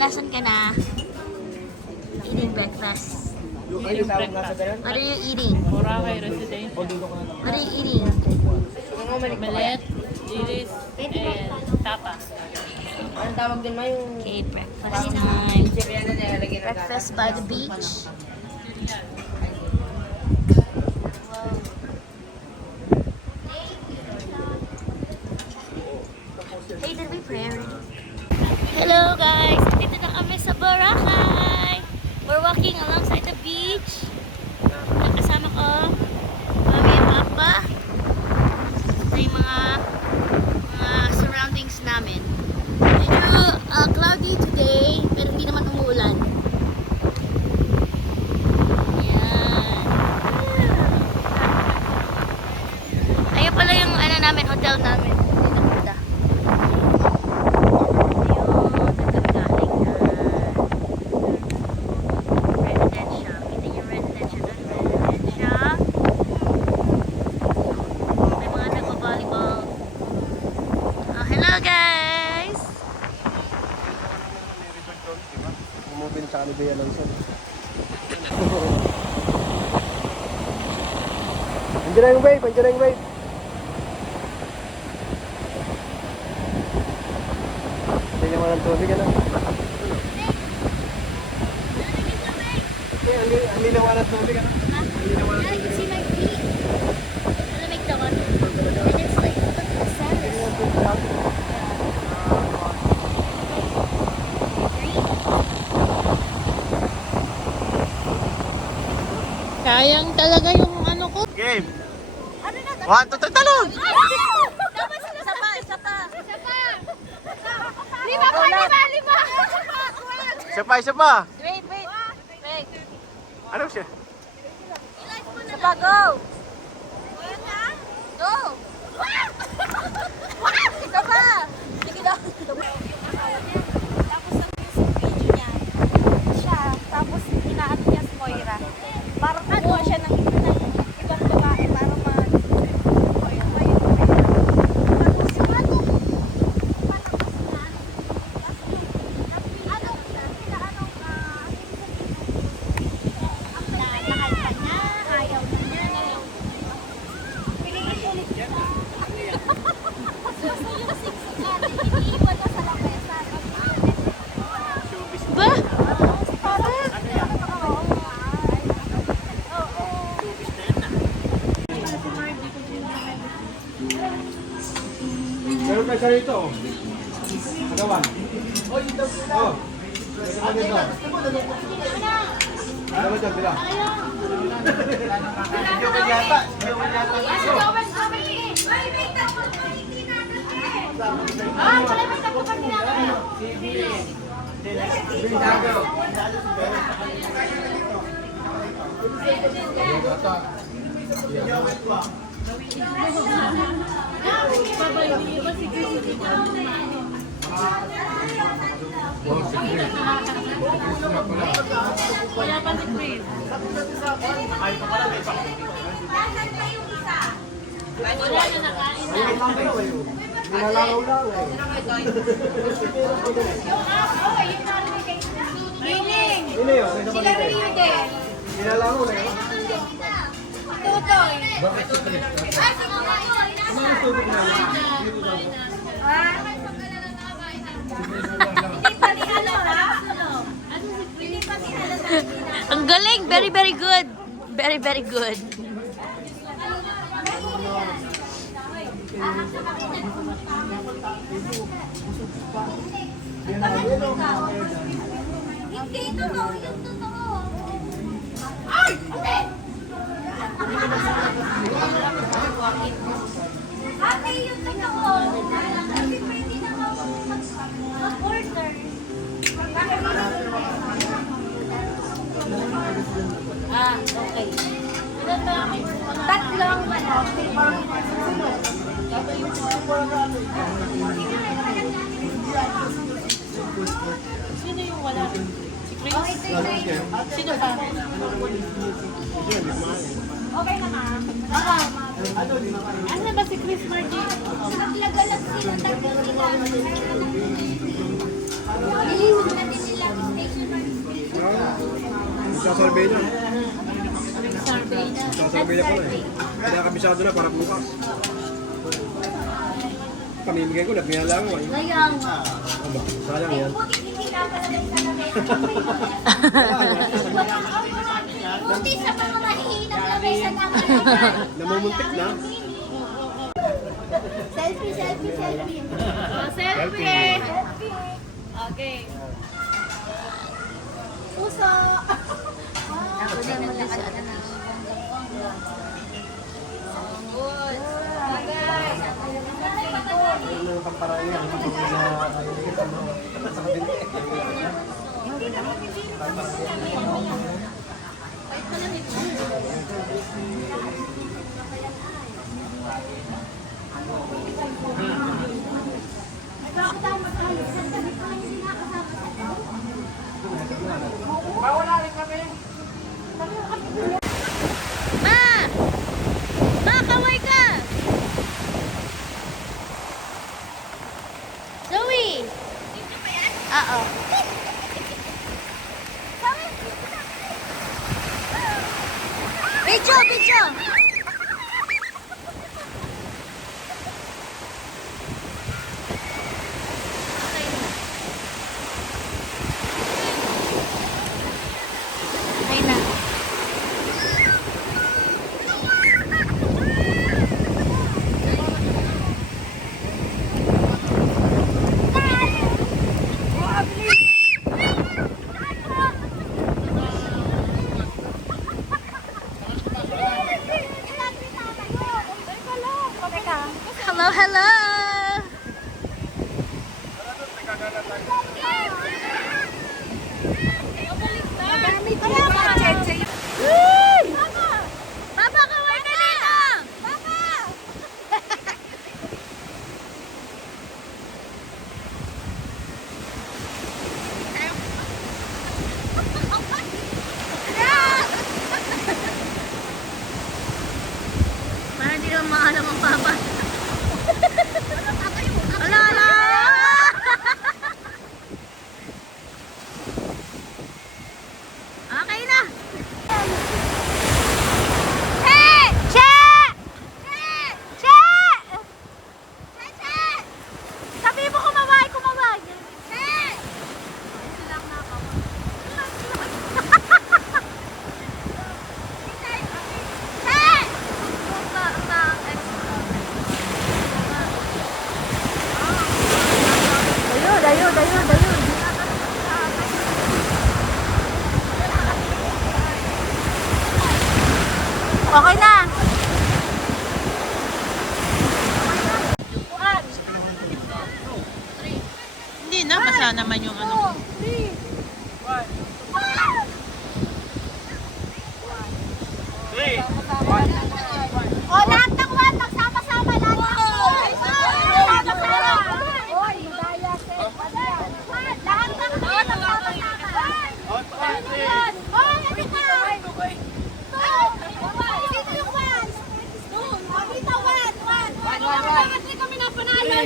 Nasan ka na? Eating breakfast. Eating breakfast. What are you eating? Boracay Residential. What are you eating? Omelette, dilis, and tapa. Okay, breakfast time. Breakfast by the beach. Hey, did we pray already? Hello guys! Dito na kami sa Boracay! We're walking alongside the beach. Nakasama ko Mami and Papa. Ito yung mga surroundings namin. Medyo cloudy today, pero hindi naman umuulan. Ayan. Ayun pala yung ano namin, hotel namin. Dito punta. Hello guys! Umubin sa kami Bea Alonso. Andiyan na yung babe, andiyan na yung babe. Hindi naman ang tubig, ano? Ang linawan ng tubig, ano? Ang linawan ng tubig. See my feet. Malamig naman. And it's like, look at the sand. Sayang talaga yung ano ko. Game! 1, 2, 3, talon! Isa pa! Wait. Ano siya? Sapa, go! Go! Isa pa! Sige daw. Tapos ang music video niya, siya, tapos hinaano niya si Moira. Parang kukuha siya ng ibang babae para Meron pa siya rito. Agawan. Oh. Ano dito? Ano ba dyan? Bila? Wala pa si Chris. Wala na nakain na. Nilalakaw lang eh. Giling! Hindi yun. Sila rin yun din. Nilalakaw lang eh. Tutoy! Bakit sa trip? Ano tubig na lang? Hindi pa ni ano ha? Hindi pa ni halata. Ang galing! Very, very good! Very, very good. Hindi, totoo. Yung totoo. Ay! Hindi! Ate, yung totoo. Kasi pwede na mag-order. Okay. Tatlong manok. Sino yung wala? Si Chris? Sino pa? Okay na ka? Ano ba si Chris Margie? Naglagalag sila. Tatlo sila. survey na. Survey na. Survey na pala eh. Kaya kabisado na para bukas. Pamimigay ko, nagmiyala ko eh. Ngayon nga. Aba, sayang yan. Buti sa mga mahihinang lamesa namin. Namumuntik na. Selfie, selfie, selfie. Selfie! Okay. Puso. Ako din nag-isa na na. Ma! Ma, kaway ka! Zoe! Oo. Video, video! Okay na. Hello, hello! Papa, kaway ka dito! Parang hindi naman maalam ang papa. Ala, ala! Okay na! Che! Che! Che! Che! Sabi mo kumaway, kumaway! Che! Silang na ako. Okay na. Hindi na, basa naman yung ano. O, lahat ng one, magsama-sama, lahat ng one. Magsama-sama. Oy, madaya, Seth. Lahat ng one, magsama-sama. Ano yan? Oy, ano ka? Dito yung one. O, dito one. Kasi kami na panalo.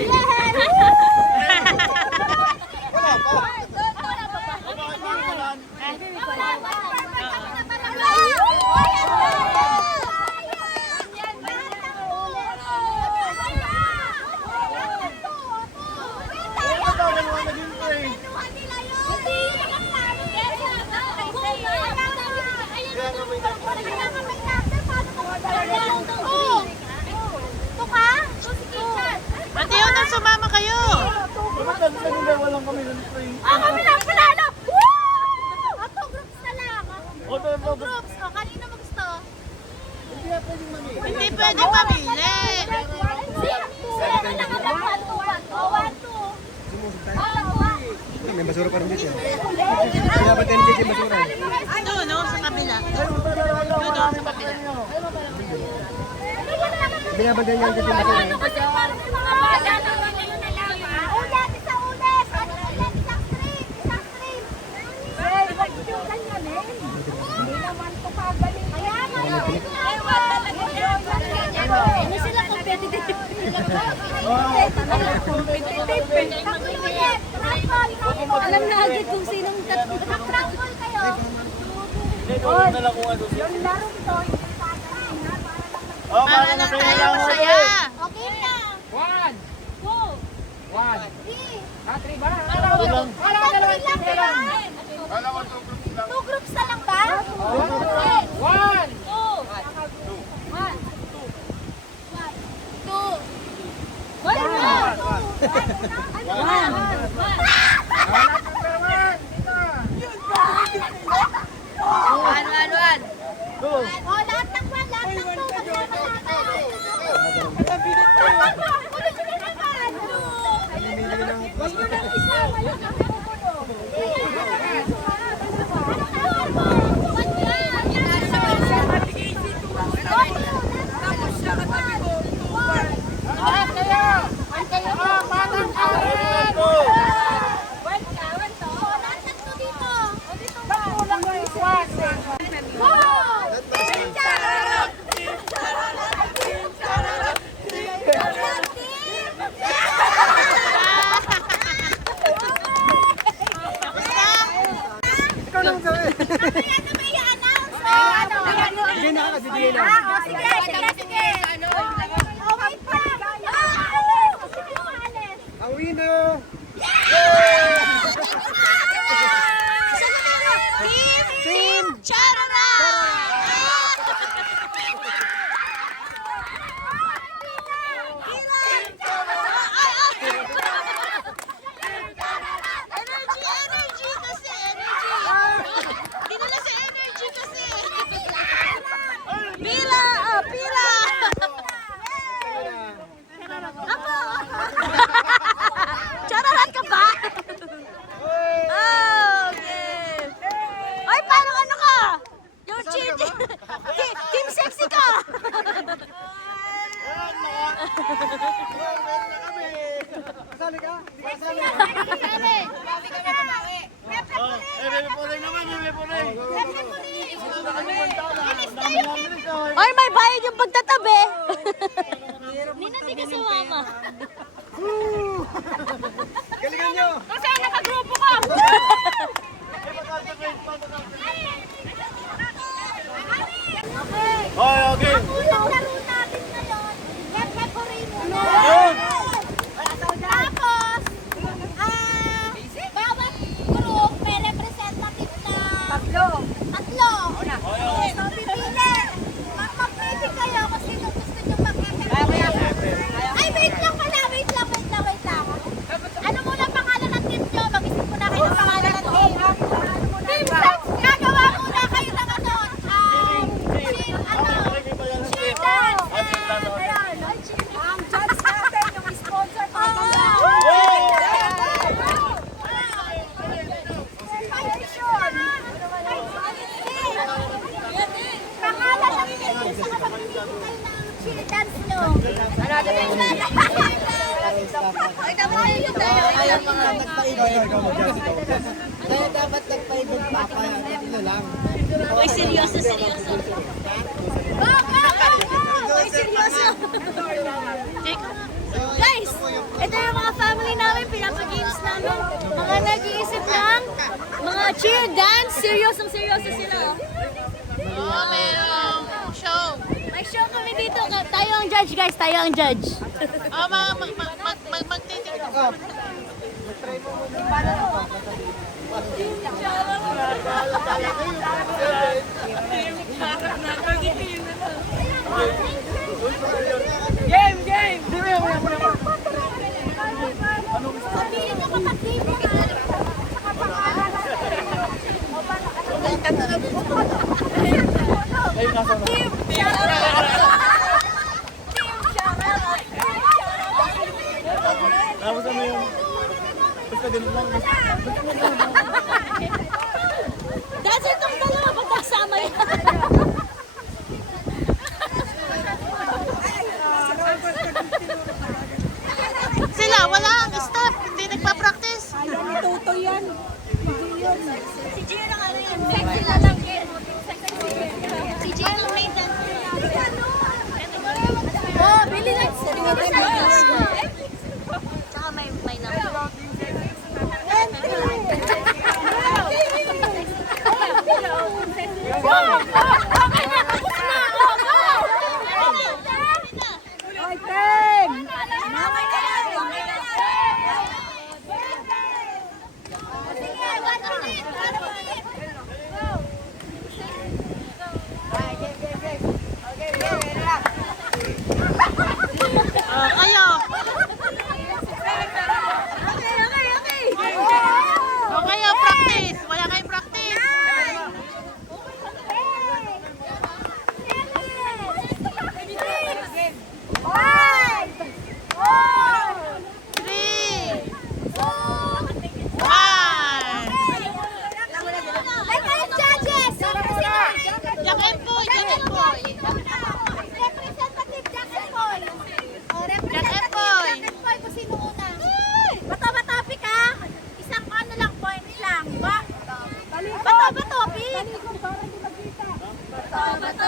Ate, yun na sumama kayo. Kami lang panalo! Woo! Ako, groups na lang. Two groups. O, kanino mo gusto? Hindi pwede mamili. May basura pa rin dito. Kaya ba't hindi yung basura? Doon, no? Sa kabila. Doon, no? Sa kabila. Binabandan niya dito yung basura. Ulit, isang ulit. Isang stream. Hindi naman ito kagaling. Kaya nga. Hindi sila competitive. Alam na agad kung sinong tatrampol kayo. Yung laro to, Para lang tayo masaya. okay na. 1, 2, 1. 3 ba? Two groups na lang ba? 1. Ang winner! Team Charara! Energy kasi, energy. Dinala sa energy kasi. Pila, pila. Ako. Chararat ka ba? Okay. Ay, parang ano ka? Yung team sexy ka. Kasali ka? Hindi ka kasali. Ay, may bayad yung pagtatabi. Nina, di ka sumama. Galingan nyo! Kasi nakagrupo ka. Okay. Ang unang laro natin ngayon, referee muna. Tapos, bawat group may representative na tatlo. So, pipili. Magpapili kayo kung sino gusto nyo mag-represent. Ay, wait lang pala. Wait lang. Ano muna pangalan ng team nyo? Mag-isip muna kayo ng pangalan ng team. Team Sex, gagawa muna kayo ng ano. Team dance. Ang judge natin, yung sponsor pa. Pangalan ng team sa kapag-ibigay ng chill dance nyo. Ay, dapat tayo tayo. Kaya mga nagpaibig. Kaya dapat nagpaibig pa. Kaya ito lang. Uy, seryoso. Ay, seryoso. Guys, ito yung mga family namin, pinapagames namin. Mga nag-iisip ng mga cheer dance. Seryosong seryoso sila. Oo, merong show. May show kami dito. Tayo ang judge, guys. Tayo ang judge. Oo, magtitignan. Game! Sabihin mo kapag team ka. Saka pangalan. Team Tapos ano yung... Basta ganun lang. Dance itong dalawa. Pagkasama yan. Sila, wala ang staff. Hindi nagpa-practice. Si Gio lang ano yan. Sexy na lang yan. Si Gio lang main dance. Oh, Billy Lights. Tsaka may number.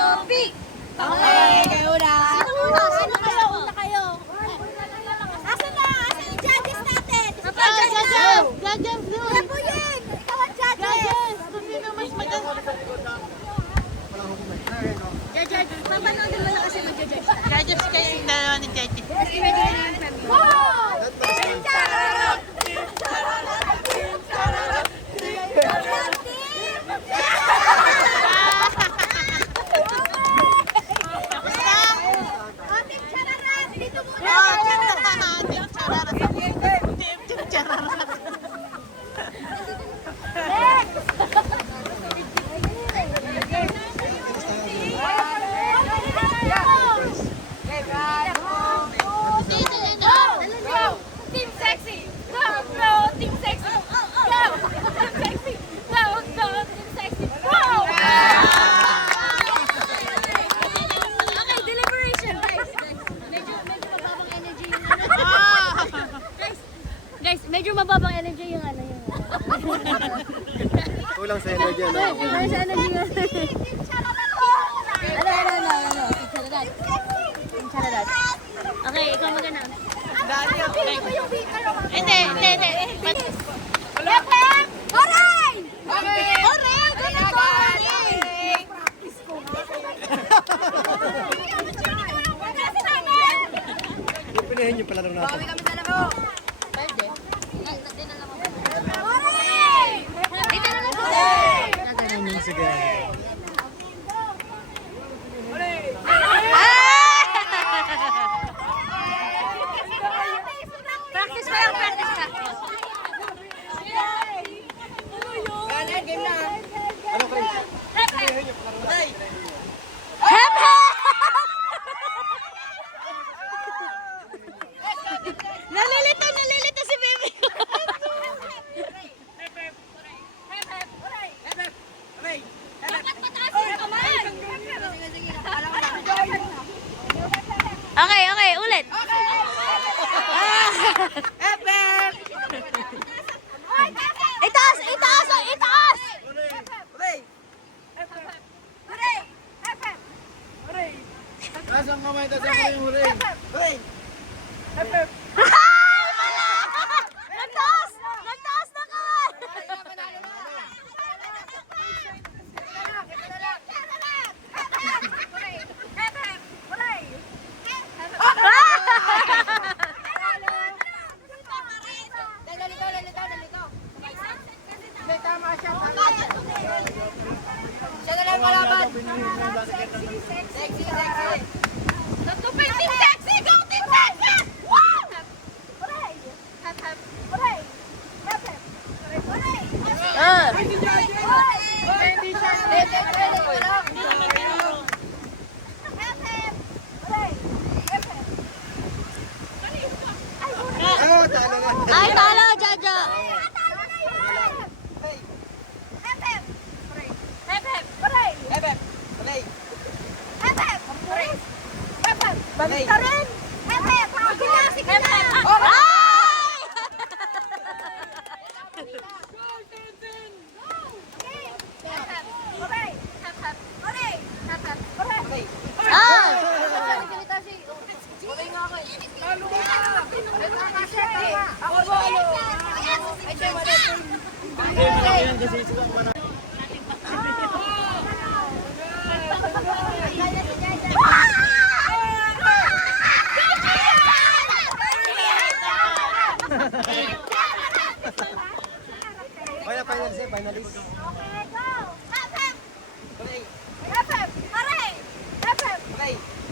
Topic! Okay, kayo na. Sino una? Sino kayo? Una kayo. Asan na? Asan yung judges natin? Judges, Kuya Buyin! Ikaw ang judges! kung sino mas maganda. Papanoodin mo na kasi mag-judge. Judges kayo yung dalawa ni Judges. Wow! Team Charot! Team Sexy! Go! Go! Team Sexy! Go! Team Sexy! Go! Go! Team Sexy! Go! Okay, deliberation, guys. Medyo mababang energy yung Guys, medyo mababang energy yung yung Kulang sa energy, ano? Kulang sa energy yung Team Charot! Team Charot. Okay, ikaw magana. Hindi. Hep, hep! Hooray! Hooray! Ganun ko! Hooray! Practice ko nga. Pinahin niyo pala natin. Bawi kami sa laro. Hooray! Dito na lang. Sige. Practice pa lang, practice pa. Game na. Ano kayo? Hep, hep! Nalilito si baby. Dapat mataas yung kamay. Okay, ulit. Itaas! Itaas! Itaas! Taas ang kamay, taas ang kamay, huli. Nagtaas! Nagtaas na kamay! Siya na lang malaban. Sexy. Natupay Team Sexy! Go Team Sexy! Wow! Hooray! Hep, hep. Hooray! Hep, hep. Hooray! Hindi siya. Hep, hep. Hooray! Hep, hep. Ay, talo, Jaja. Natalo na yun! Hep, hep. Hep, hep. Hooray! Hep, hep. Hep, hep. Hooray! Hep, hep. Balik ka rin! Hep, hep. Sige na! Ay! Hep, hep. Hooray! Hep, hep. Hooray! Hep, hep. Hooray! Ah! Hooray nga ako. Lalo ka! Ako ba? Ay, siya wala. Finalist. Okay, go! Hep, hep! Hep, hep! Hooray! Hep, hep!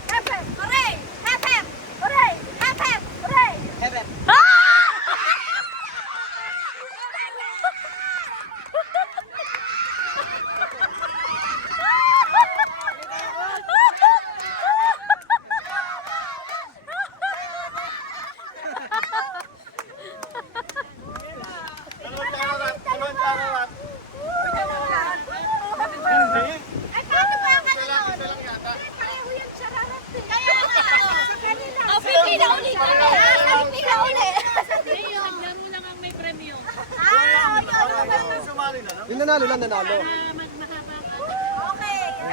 Hep, hep! Hooray! Hep, hep! Hooray! Hep, hep! Hooray! Ay, paano ba ang ano nun? Pareho yung chararat eh. Kaya nga! Oh, 50 na uli kami! 50 na uli! Tignan mo lang ang may premyo. Ah, yun. Yung nanalo lang, nanalo. Para mas mahaba ka. Okay.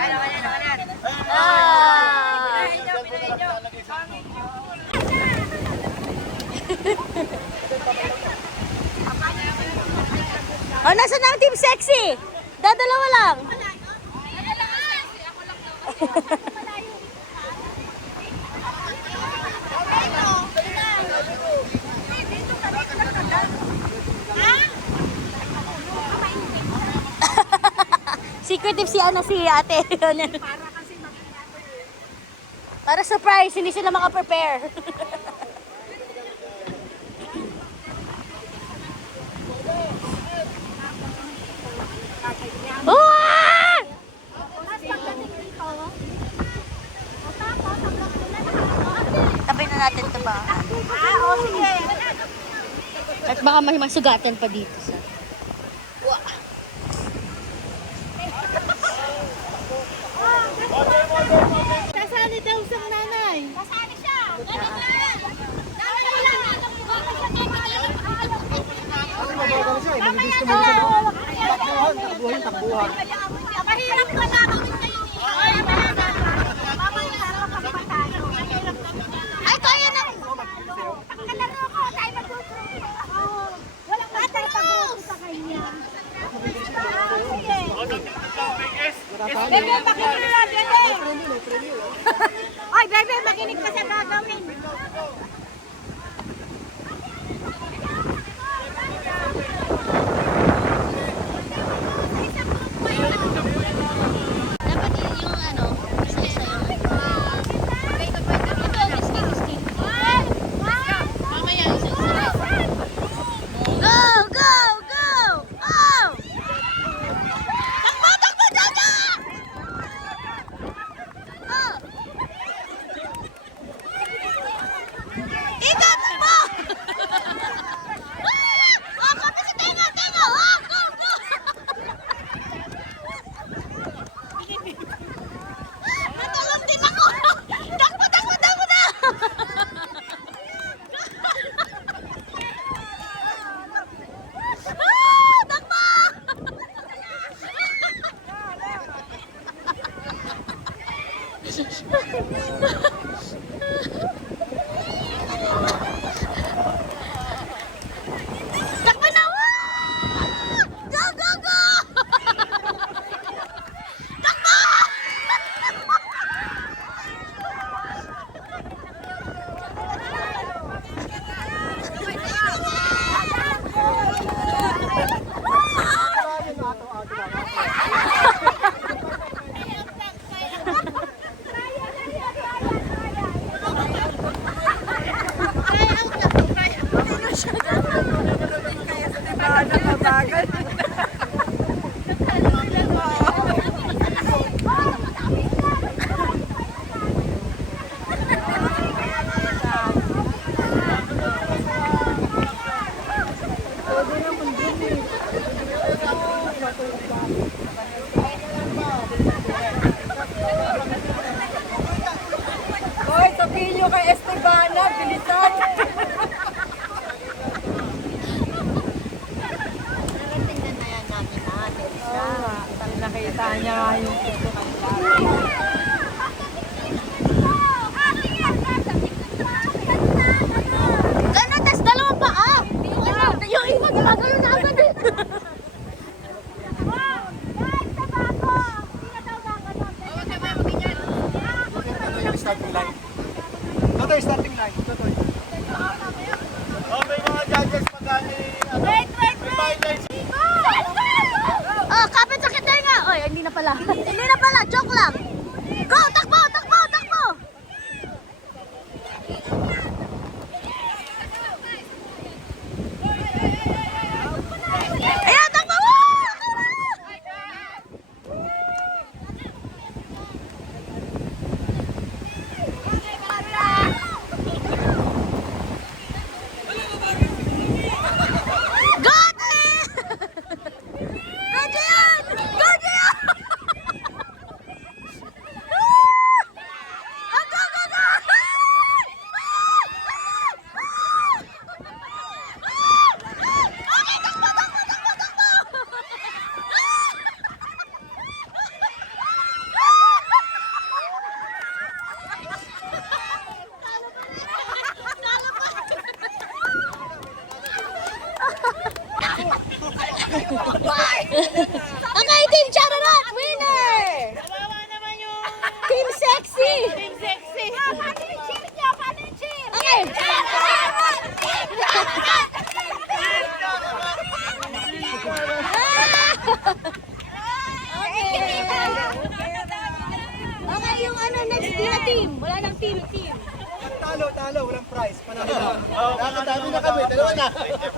Oh, nasa na ang Team Sexy? Dadalawa lang. Secretive si ano si ate. Para surprise, hindi sila maka-prepare. Tabi na natin ito ba? sige. At baka may masugatan pa dito sa... Sasali daw sa nanay. Sasali siya. Ganyan. Mamaya na. Takbuhan. Mahirap ka na gawin kayo. Mamaya na kapatay. Ay, kaya na. Pagkalaro ko, tayo matutulog. Walang matapagod sa kanya. Sige. Bebe, makinig na, bebe. Ay, bebe, makinig ka sa gagawin. Dapat yung ano, isa-isa yun. Mamaya isa-isa. Go! Go! Go! Oh! Takbo! Takbo! Jaja! Oh! Ikaw! Takbo! Oh! Kapit si Tenga! Tenga! Oh! Go! Go! Natulog din ako! Takbo! Takbo! Takbo na! Ah! Takbo! Takbo na! Ah! Go! Go! Go! Takbo! Hoy, sabihin nyo kay Estebana, bilisan. Tingnan na yan namin natin siya. Nakita niya nga yung Ganun, tas dalawang paa! Yung iba gumagano na agad eh. Starting line. Totoy, starting line. Totoy. Oh, may mga judges magani. Wait! Oh, kapit sa kitenga! Oy, hindi na pala. Hindi na pala, joke lang. Go, takbo, takbo, takbo! Ayan, takbo! Go, Ate! Go, Jayan! Go, Jayan! Okay, Team Chararot, winner! Kawawa naman yung Team Sexy! Team Sexy. Okay. Okay, yung ano next na team. Wala nang team. Talo, walang prize. Panalo na. Nakadami na kami, dalawa na.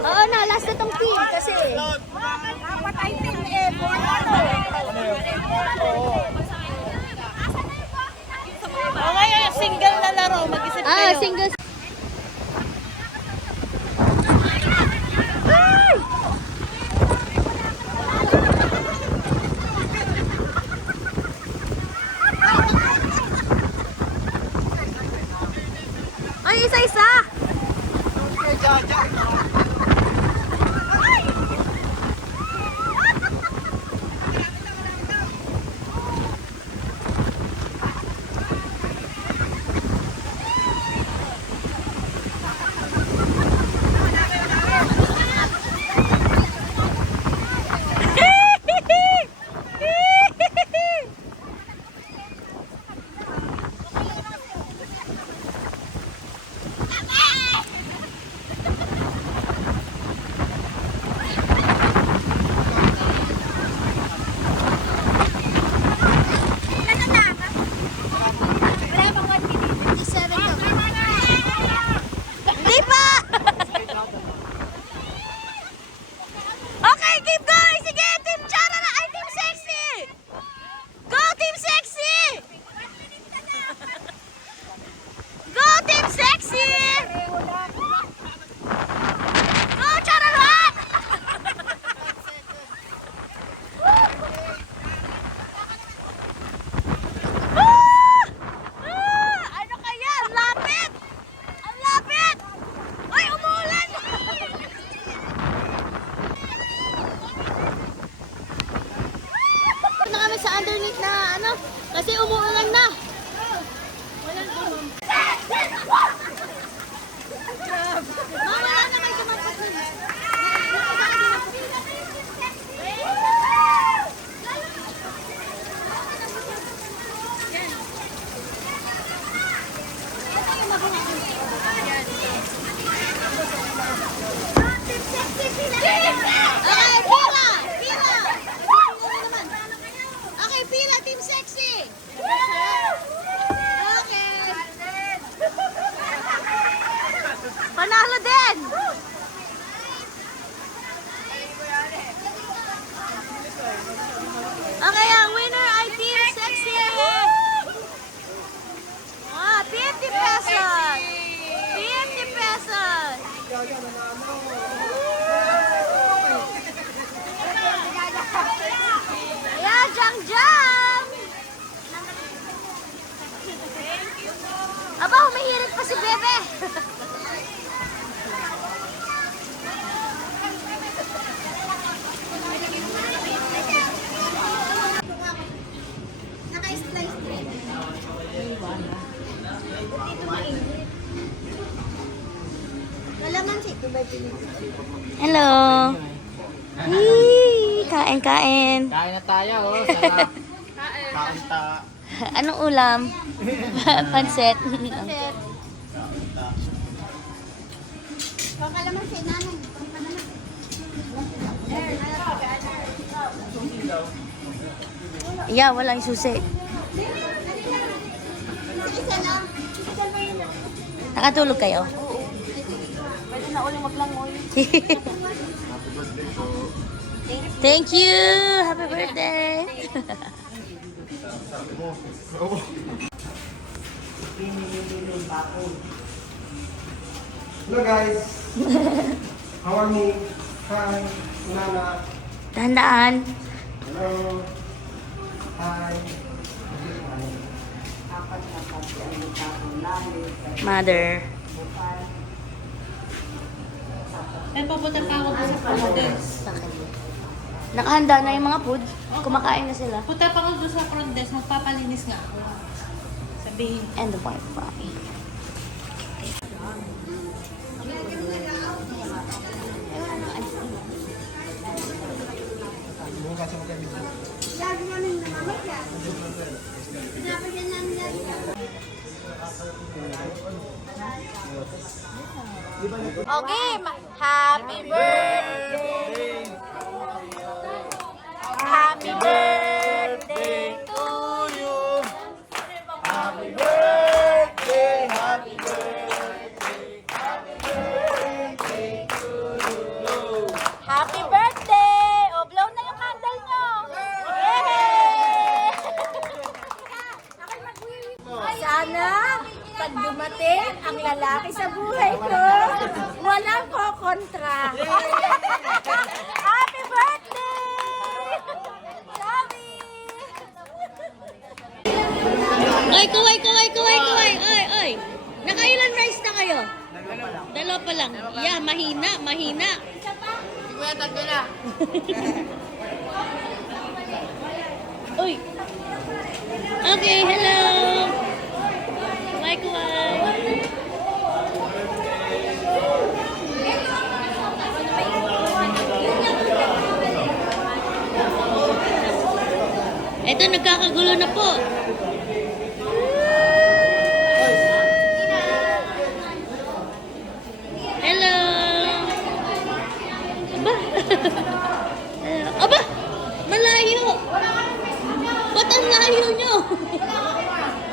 Oo na, last na tong team kasi. Dapat ay team eh. Okay, yung single na laro. Mag-isip kayo. Single. Ay, isa-isa! Di pa! Okay, keep going! Sige, Team Charara! Ay, Team Sexy! Go, Team Sexy! Go, Team Sexy! Go, Chararot! Ano kaya? Ang lapit! Ang lapit! Ay, umuulan! Na kami sa underneath na ano, kasi umuulan na. Wala na may tumapak nun. Okay, pila! Pila! Okay, pila, Team Sexy! Okay! Panalo din! Okay, ang winner ay Team Sexy! 50 pesos! 50 pesos! Ayan, jang! Aba, humihirit pa si Bebe! Naka-slice din. Kalaman si ito ba Hello! Yee! Kain. Kain na tayo, oh. Sarap. Kain ta. Anong ulam? Pansit. Kalaman si nanay. Yeah, walang susi. Isa lang. Nakatulog kayo? Pwede na uling maglangoy. Thank you! Happy birthday! Hello guys. How are you? Hi. Nana. Dahan-dahan. Hello. Hi. Mother. Eh, papunta pa ako doon sa Frondes. Nakahanda na yung mga food. Kumakain na sila. Punta pa ako doon sa Frondes. Magpapalinis nga ako. Sabihin. And the wifi. Pagkasa mo kami. Lagi namin namamaya. Pinapagyan namin lagi. Okay, happy birthday! Happy birthday to you! Happy birthday, happy birthday, happy birthday to you. Happy birthday! O, blow na yung candle nyo! Yay! Sana, pag dumating ang lalaki sa buhay ko, walang kokontra. Happy birthday! Sabi! Ay, kuway. Ay. Nakailan rice na kayo? Dalawa pa lang. Yeah, mahina. Uy. Okay, hello. Kuway. Eto, nagkakagulo na po. Hello. Aba. Aba, malayo. Ba't ang layo nyo?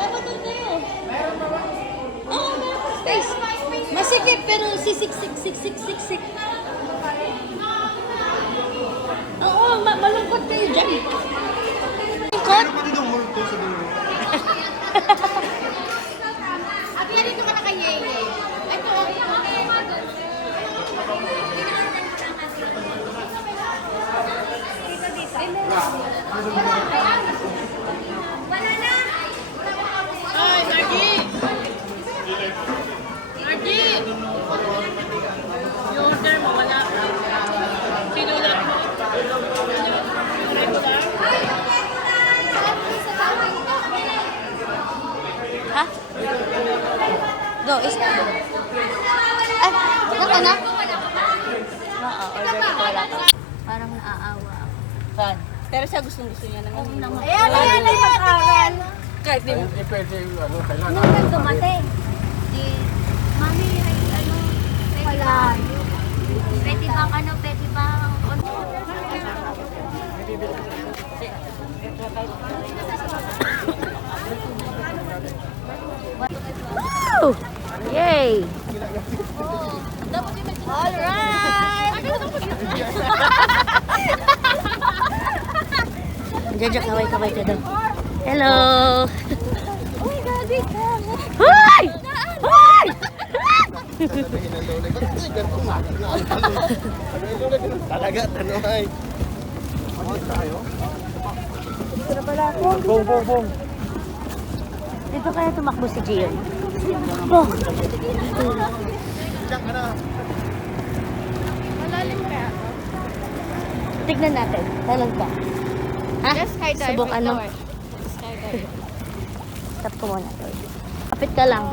Dapat doon kayo. Oo, meron pa space. Masikip pero siksik. Oo, malungkot kayo dyan. Malungkot? Pati daw multo sa dulo. Ate, dito ka na kay Yeye. Ito, Ay, Margie! Yung order mo, wala. Sinulat mo. Regular? Ha? Go, isa. Ay, naka na? Oo, order ko wala pa. Parang naaawa ako. Saan? Pero siya gustong-gusto niya naman. ayan, pag-aral. Kahit di mo. Nung dumating, mami, pwede bang Woo! Yay! Alright! Diyan, kaway ka doon. Hello! Oh my God, wait lang. Hoy! Hoy! Talaga, tanong. Bong. Dito kaya tumakbo si Gion. Oh! Tignan natin. Talang ka. Ha? Subok ano? Stop ko muna. Kapit ka lang.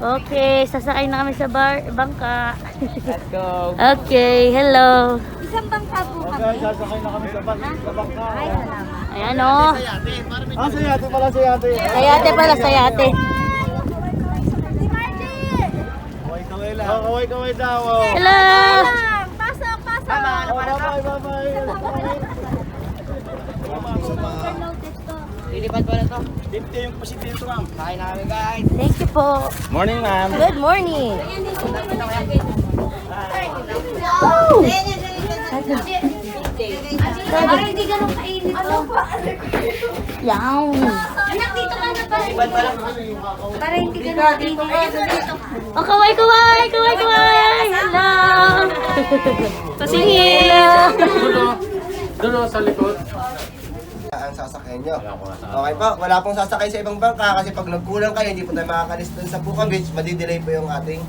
Okay, sasakay na kami sa bangka. Let's go. Okay, hello. Isang bangka po kami. Sasakay na kami sa bangka. Ay, salamat. Ayan o. Sayate pala, sayate. Sayate. Kaway lang. Kaway daw. Hello. Pasok! Lilipat pa na to. Dito yung positive to, ma'am. Kain na kami, guys. Thank you po. Morning, ma'am. Good morning. Para hindi ganun kainit. Ano pa? Yaw. Anak, dito ka na pala. Para hindi ganun kainit. Oh, kaway. Hello. Pasingil. Dulo sa likod. Ang sasakyan nyo. Okay po, wala pong sasakay sa ibang bangka kasi pag nagkulang kayo, hindi po tayo makakalis dun sa Puka Beach, madidelay po yung ating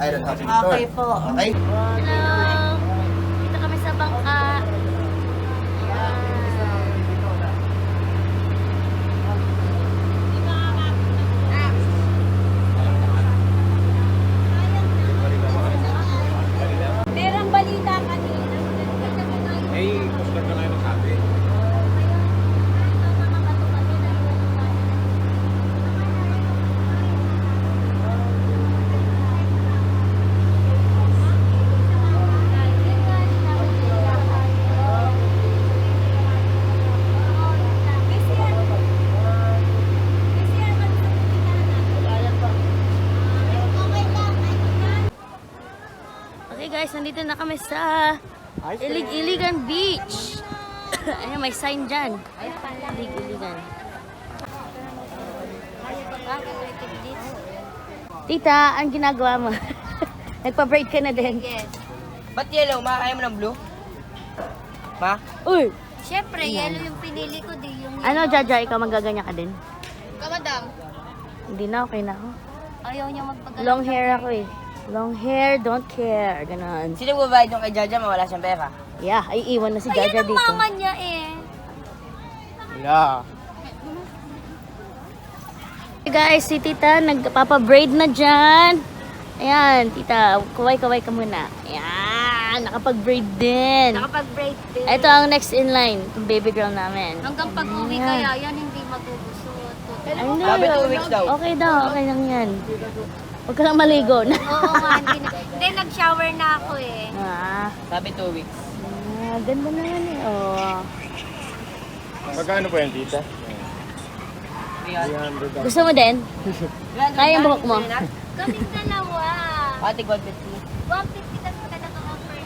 Island Hopping Tour. Okay po. Okay? Hello. Dito kami sa bangka. Merong balita kanina. Eh, gusto ka na guys, nandito na kami sa Ilig-Iligan Beach. Ayun, may sign dyan. Ilig-Iligan. Tita, ang ginagawa mo? Nagpa-braid ka na din. Yes. Ba't yellow, ma? Ayaw mo ng blue? Ma? Uy! Siyempre, yellow yung pinili ko, di yung Ano, Jaja, ikaw magaganya ka din? Kamadam. Hindi na, okay na ako. Ayaw niya magpagalang. Long hair ako eh. Long hair, don't care. Ganon. Sino babayad nung kay Jaja? Mawala siyang pera. Yeah, ay iwan na si Jaja Ayun ang dito. mama niya eh. Hey guys, si Tita nagpapa-braid na dyan. Ayan, Tita, kaway-kaway ka muna. Ayan, nakapag-braid din. Nakapag-braid din. Ito ang next in line, yung baby girl namin. Hanggang pag-uwi Ayan. kaya yan hindi magugusot. Ano? Sabi 2 weeks daw. Okay daw, okay lang yan. Huwag ka lang maligo. Oo nga, hindi nag-shower na ako eh. Sabi 2 weeks. Ganda naman eh. Oh. Magkano po yan, tita? Gusto mo din? Kaya yung buhok mo? Kaming dalawa. Pati 150. 150 tas ka naka-offer.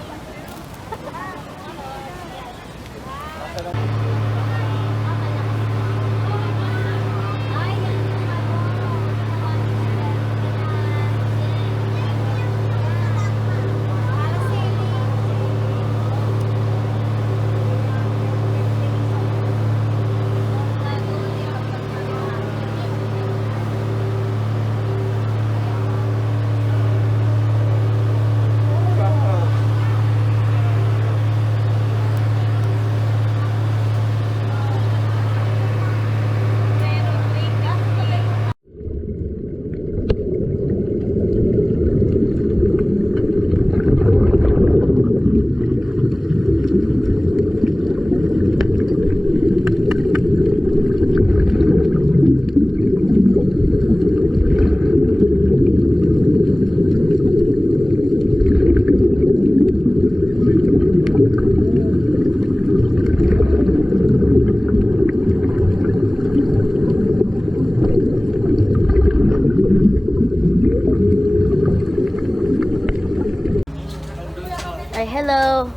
Ay, hello.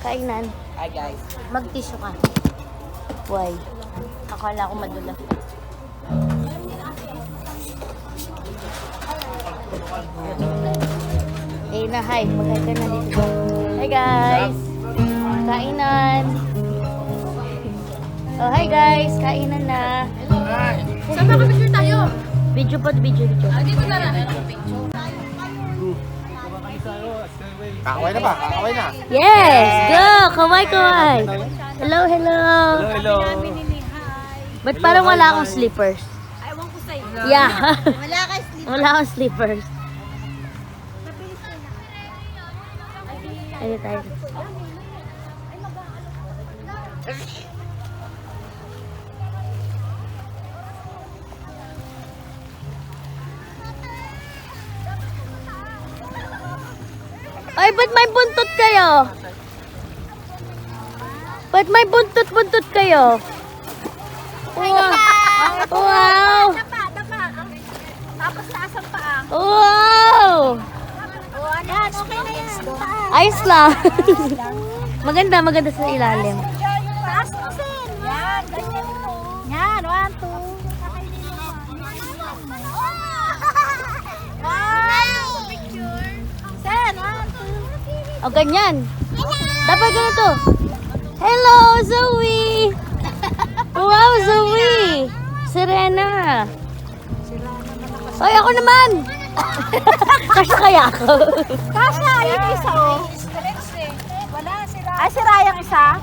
Kainan. Hi guys. Mag-tissue ka. Why? Akala ko madula. Eh na, hi. Mag-hi ka na dito. Hi guys. Kainan. Oh, hi guys. Kainan na. Saan ba picture tayo? Video po, video. Dito na lang. Kakaway na ba? Kakaway na. Yes! Go! Kaway! Hello, hello! Hello. Ba't parang wala akong slippers? Ewan ko sa'yo. Yeah. Wala kay sleep. Wala akong slippers. Ayun tayo. Ay, ba't may buntot kayo? Ba't may buntot kayo? Wow! Wow! Dapa. Tapos taas ang paa. Wow! Yan, okay na yan. Ayos lang. maganda sa ilalim. Taas mo, Sen. Yan, ganyan mo. Yan, 1, 2. Picture. Sen, 1, 2. O, ganyan. Dapat ganito. Hello, Zoe! Wow, Zoe! Serena! Ay, ako naman! Kasya kaya ako? Kasha, yung isa oh. Wala, sila. Ay, si Rayang isa?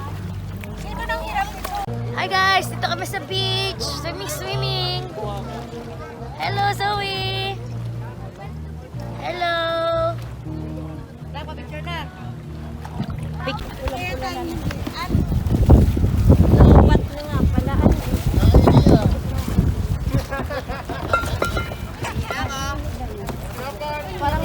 Sino nang hirap ito? Hi guys! Dito kami sa beach! Swimming! Hello, Zoe! Hello! Picture na. Lupat na nga pala. Parang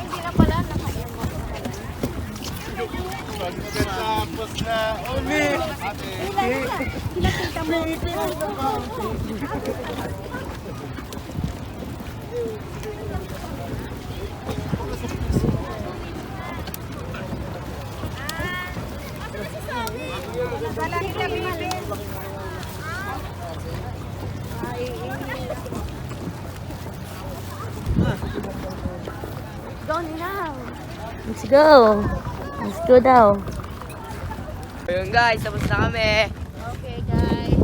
hindi na pala. Tapos na uli. Pinakita mo. Let's go. Let's go daw. Ayun guys, tapos na kami. Okay, guys.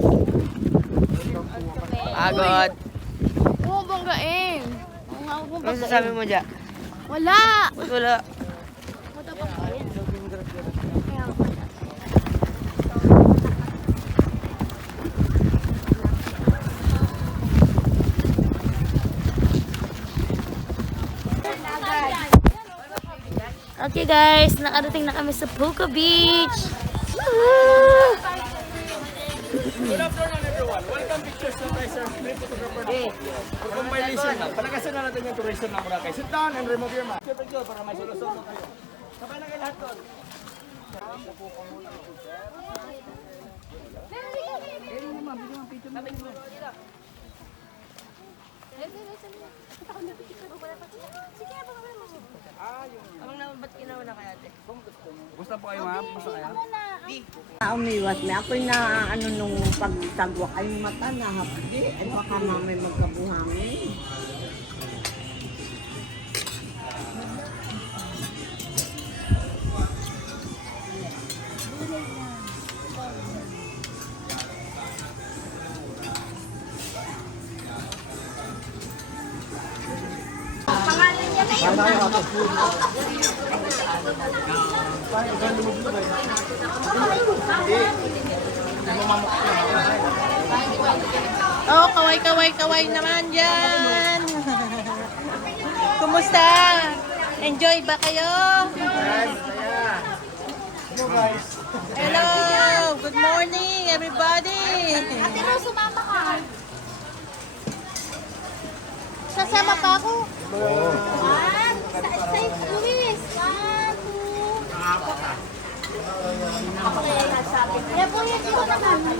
Agad. Oo, banggain. Ano sasabi mo dyan? Wala! Ba't wala? Okay guys, nakarating na kami sa Puka Beach. Woo! Good afternoon everyone. Welcome pictures na tayo sir. Street photographer. For compilation lang. Palagasan na natin yung tourism ng Boracay. Sit down and remove your mask. Picture para may solusyon na kayo. Sabay na kayo lahat doon. Abang naman, ba't kinauna kaya ate? Gusto po kayo ma'am? Gusto kayo? Umiwas na. Ako'y na ano nung pagtagwa ay mata na hapdi. Ay baka mamay magkabuhangin. Oh, kaway naman dyan. Kumusta? Enjoy ba kayo? Hello! Good morning, everybody! Ate Rose, sumama ka. Sasama pa ako. One. Safe Luis. 1, 2. Kaya po yan dito naman.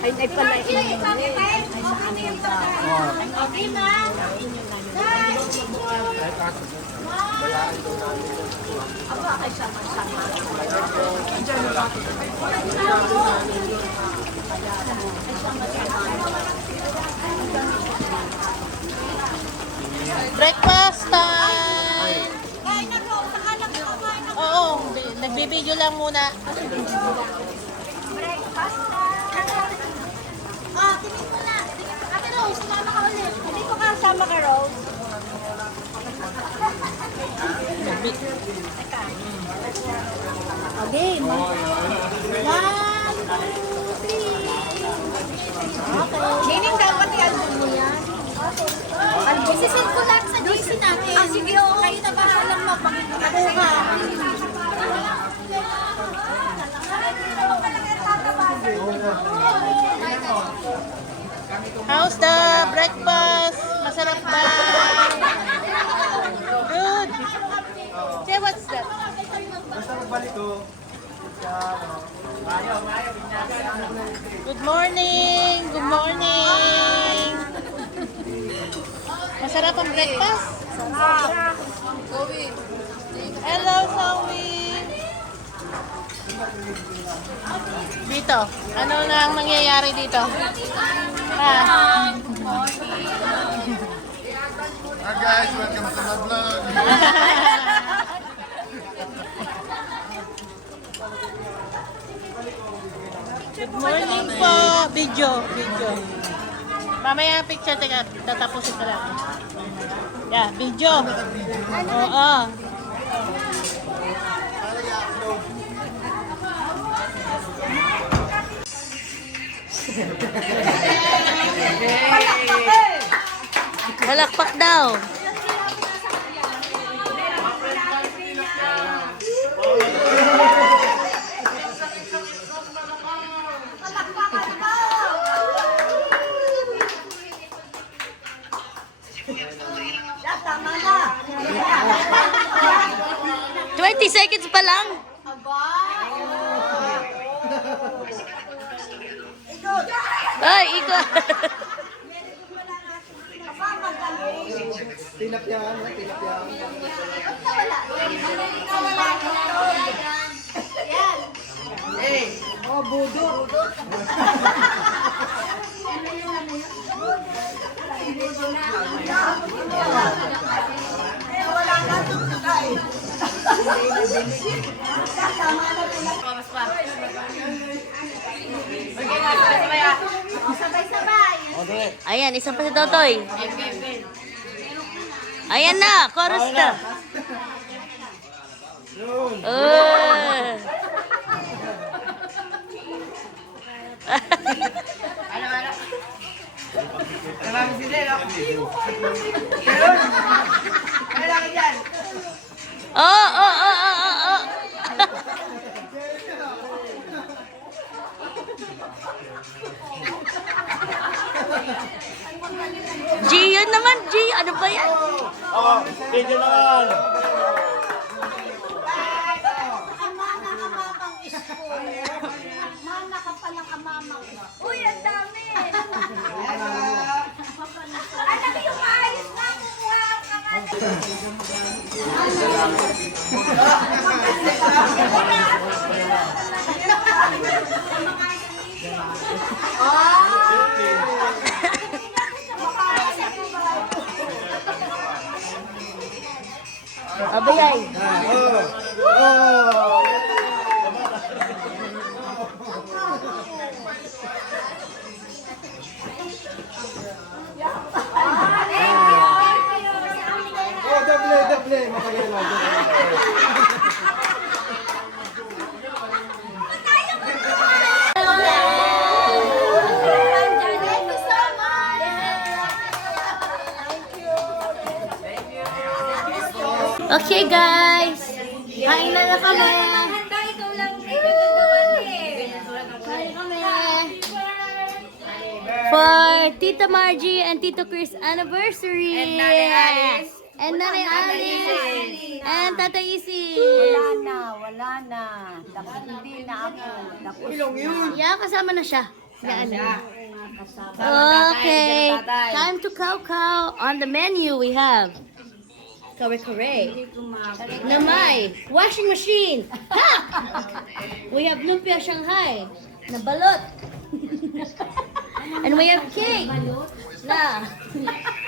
Ay, pala. Okay, ma'am. Guys, Breakfast time! Oo, nagbibideo lang muna. tingin mo na. Ate Rose, sumama ka ulit. Hindi ko kasama ka, Rose. Okay. 1, 2, 3. Okay. Meaning dapat i-album mo yan. Okay. Isisend ko lang sa GC natin. Sige, kayo na bahalang magpagkuha. How's the breakfast? Masarap ba? Good. Say, what's that? Basta magbalik ko. Good morning! Good morning! Masarap ang breakfast? Sarap! Hello, Zoe! Dito, ano na ang nangyayari dito? Hi guys, welcome to my vlog. Good morning po! Video. Mamaya picture, teka, tatapusin ko lang. Yeah, video. Oo. Palakpak daw. Tama na. 20 seconds pa lang. Ay, ikot. tilapia, tilapia. Oh, budo. Ayan, isang pa si Totoy. Ayan na, chorus na. Oh. Gio naman, Gio. Ano ba yan? Video naman. Mana ka palang amamang. Uy, ang dami! Alam mo yung maayos na kukuha ang Abayay. Double. Makayala. Okay, guys. Kain na kami. ikaw lang gagawan Kain kami. For Tita Margie and Tito Chris anniversary. And Nanay Alice. And Nanay Alice. And Tata Isi. Wala na. Tapos hindi na ako. Tapos Yeah, kasama na siya. Okay. Time to cow. On the menu, we have kare-kare. Namay. Washing machine. Ha! We have lumpia Shanghai. Nabalot. And we have cake. Na.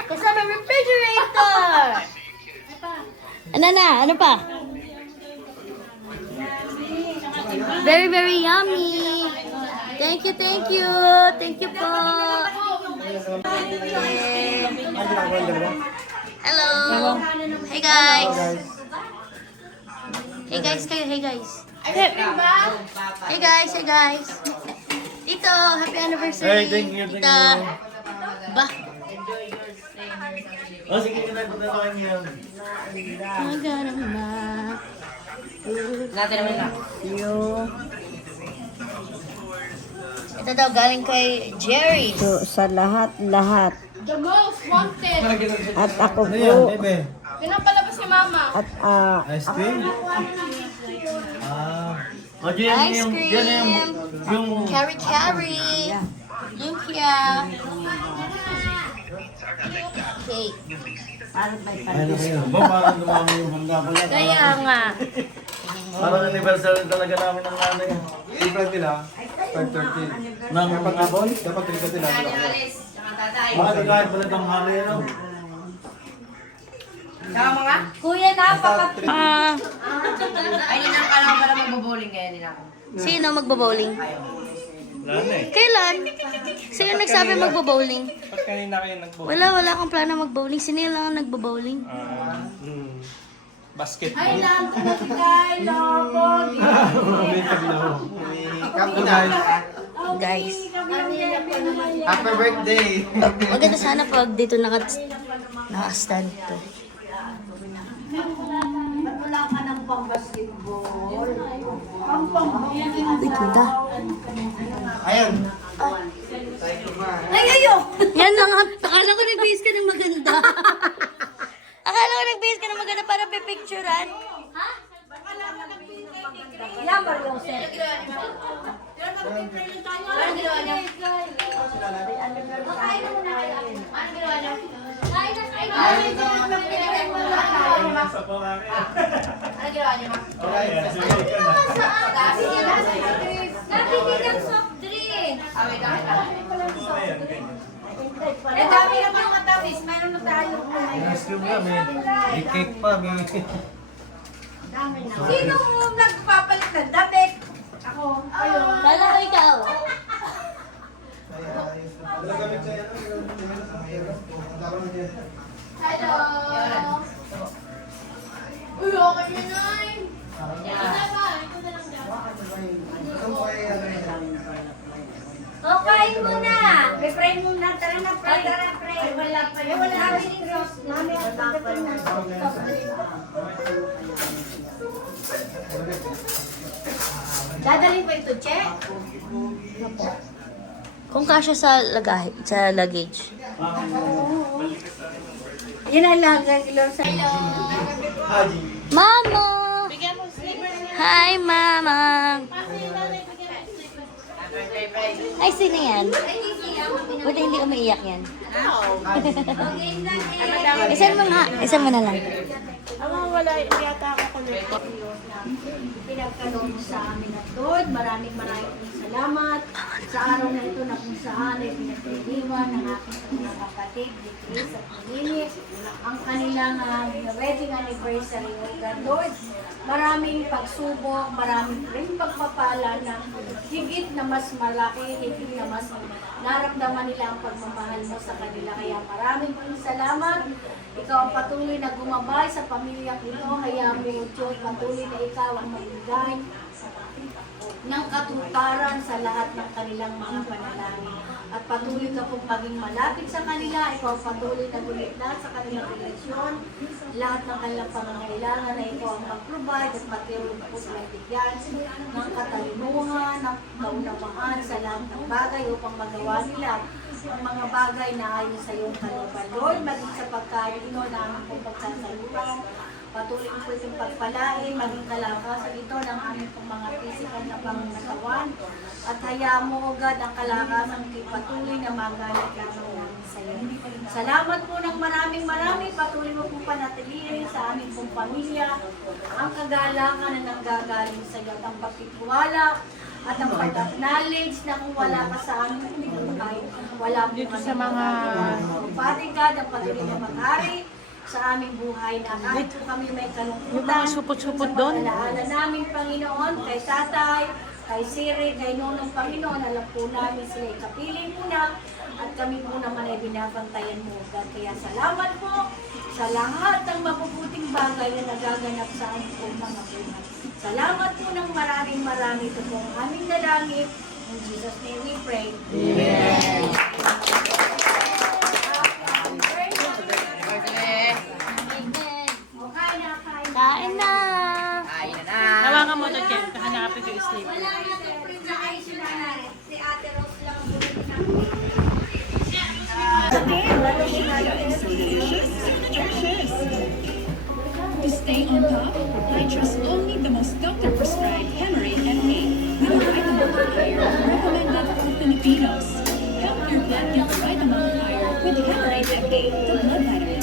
Kasama refrigerator. Ano pa? Very, very yummy. Thank you. Thank you po. Hello. Hey guys. Hey guys kayo. Hey guys. Hey guys. Tito, happy anniversary. Hey, thank you. Tita. Ba? Oh, sige, kinagpunta na kami yan. natin naman na. Ito daw galing kay Jerry. So, sa lahat. The most wanted. At ako po. Pinapalabas si Mama. At Ice cream? Oh, yan Ice yung, cream. yung, Carry. Lumpia. Cake. ano kayo? Parang dumami yung handa pala. Kaya nga. Parang anniversary talaga namin ng nanay. Different nila. 5:30. Nang mga bon? Dapat 3:30 lang. Bakit kahit pala ng hali yan? Kuya, napakat... Ay, ninang ka lang para magbo-bowling kaya din ako. Sino magbo-bowling? Wala na eh. Kailan? Sino nagsabi magbo-bowling? Ba't kanina kayo nag-book? Wala akong plano mag-bowling. Sino lang ang nagbo-bowling? Basketball. Ay, lang ko na kay Lobog. Come guys. Guys. Happy birthday. Maganda sana pag dito naka-stand to. Wala ka ng pang-basketball. Wait, ganda. Ayun. Ay, ayo! Yan lang. Akala ko nag-base ka ng maganda. Akala ko nag-base ka ng maganda para pipicturean. Ha? Yan, Mario Jose. Ano ginawa niya? Kain na muna kayo. Ano ginawa niya? Kain na kayo. Nabili ng soft drink. Eh, dami lang yung matamis. Mayroon na tayo. Ice cream nga, may cake pa, may... Sino nagpapalit ng damit? Ako. Kayo. Lalo ko ikaw. Hello. Uy, okay na nai. Okay muna. Pre-pray muna. Tara na, pray. Tara, pray. Wala pa yun. Wala namin ni Cross. Namin ang pagdating na. Dadalhin pa ito, Che? Kung kasya sa luggage. Yun ang lagay ilo sa Mama! Hi, Mama! Ay, sino yan? Buti hindi umiiyak yan. Isan mo nga. Isan mo na lang. Wala yata ako kulit. pinagkaloob mo sa amin at Lord. Maraming salamat sa araw na ito na kung saan ay pinagdiriwan ng aking mga kapatid, ni Chris at Nini, ang kanilang wedding anniversary. O God, Lord, maraming pagsubok, maraming rin pagpapala na higit na mas malaki, higit na mas naramdaman nila ang pagmamahal mo sa kanila. Kaya maraming salamat. Ikaw ang patuloy na gumabay sa pamilyang ito. Kaya mo, Diyos, patuloy na ikaw ang magbigay ng katuparan sa lahat ng kanilang mga panalangin. At patuloy ka pong maging malapit sa kanila. Ikaw ang patuloy na gumitna sa kanilang relasyon. Lahat ng kanilang pangangailangan na ikaw ang mag-provide at patuloy po sila bigyan ng katalinuhan, ng kaunawaan sa lahat ng bagay upang magawa nila ang mga bagay na ayon sa iyong kalooban. Lord, maging sa pagkain ito na aming pong pagsasaluhan, patuloy po itong pagpalain, maging kalakasan ito ng aming pong mga physical na pangangatawan. At hayaan mo, O God, ang kalakasan kay patuloy na magalit lamang namin sa iyo. Salamat po ng maraming patuloy mo pong panatilihin sa aming pong pamilya, ang kagalakan na nanggagaling sa iyo, at ang pagtitiwala, at ang pag-acknowledge na kung wala ka sa aming buhay, wala po Dito sa mga... Father God, ang patuloy na mag-hari sa aming buhay na kahit po kami may kalungkutan. Yung mga supot-supot doon. Sa alaala namin, Panginoon, kay tatay, kay Siri, kay Nonong Panginoon, alam po namin sila ikapiling mo na at kami po naman ay binabantayan mo, God. Kaya salamat po sa lahat ng mabubuting bagay na nagaganap sa aming pong mga buhay. Salamat po ng maraming ito po ang aming dalangin. In Jesus' name we pray. Amen. Kain na! Hawakan mo ito, Jen. Hanapin ko yung sleep. Wala na itong presentation na si Ate Rose lang ang To stay on top, I trust only the most doctor-prescribed Hemorrhoid FA with a right amount of iron recommended for Filipinos. Help your blood get the right amount of iron with Hemorrhoid FA, the blood vitamin.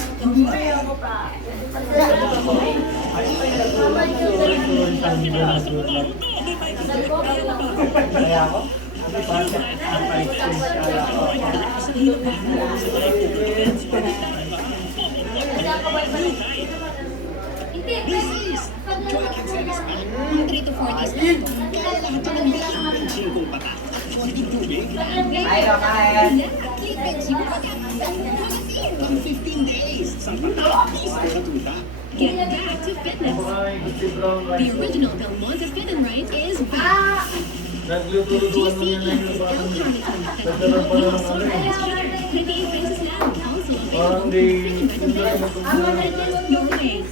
Joy can satisfy 3 to 4 days lang. Kaya lahat ng mission ng Jingle Patak at 40 tubig. Athlete at Jingle Patak. In 15 days. Sa patak, easy ka tuta. Get back to fitness. The original Del Monte Fit and Right is back. DCE L Carnitine. New assortment. 38 pesos lang. Also available in recommended your way.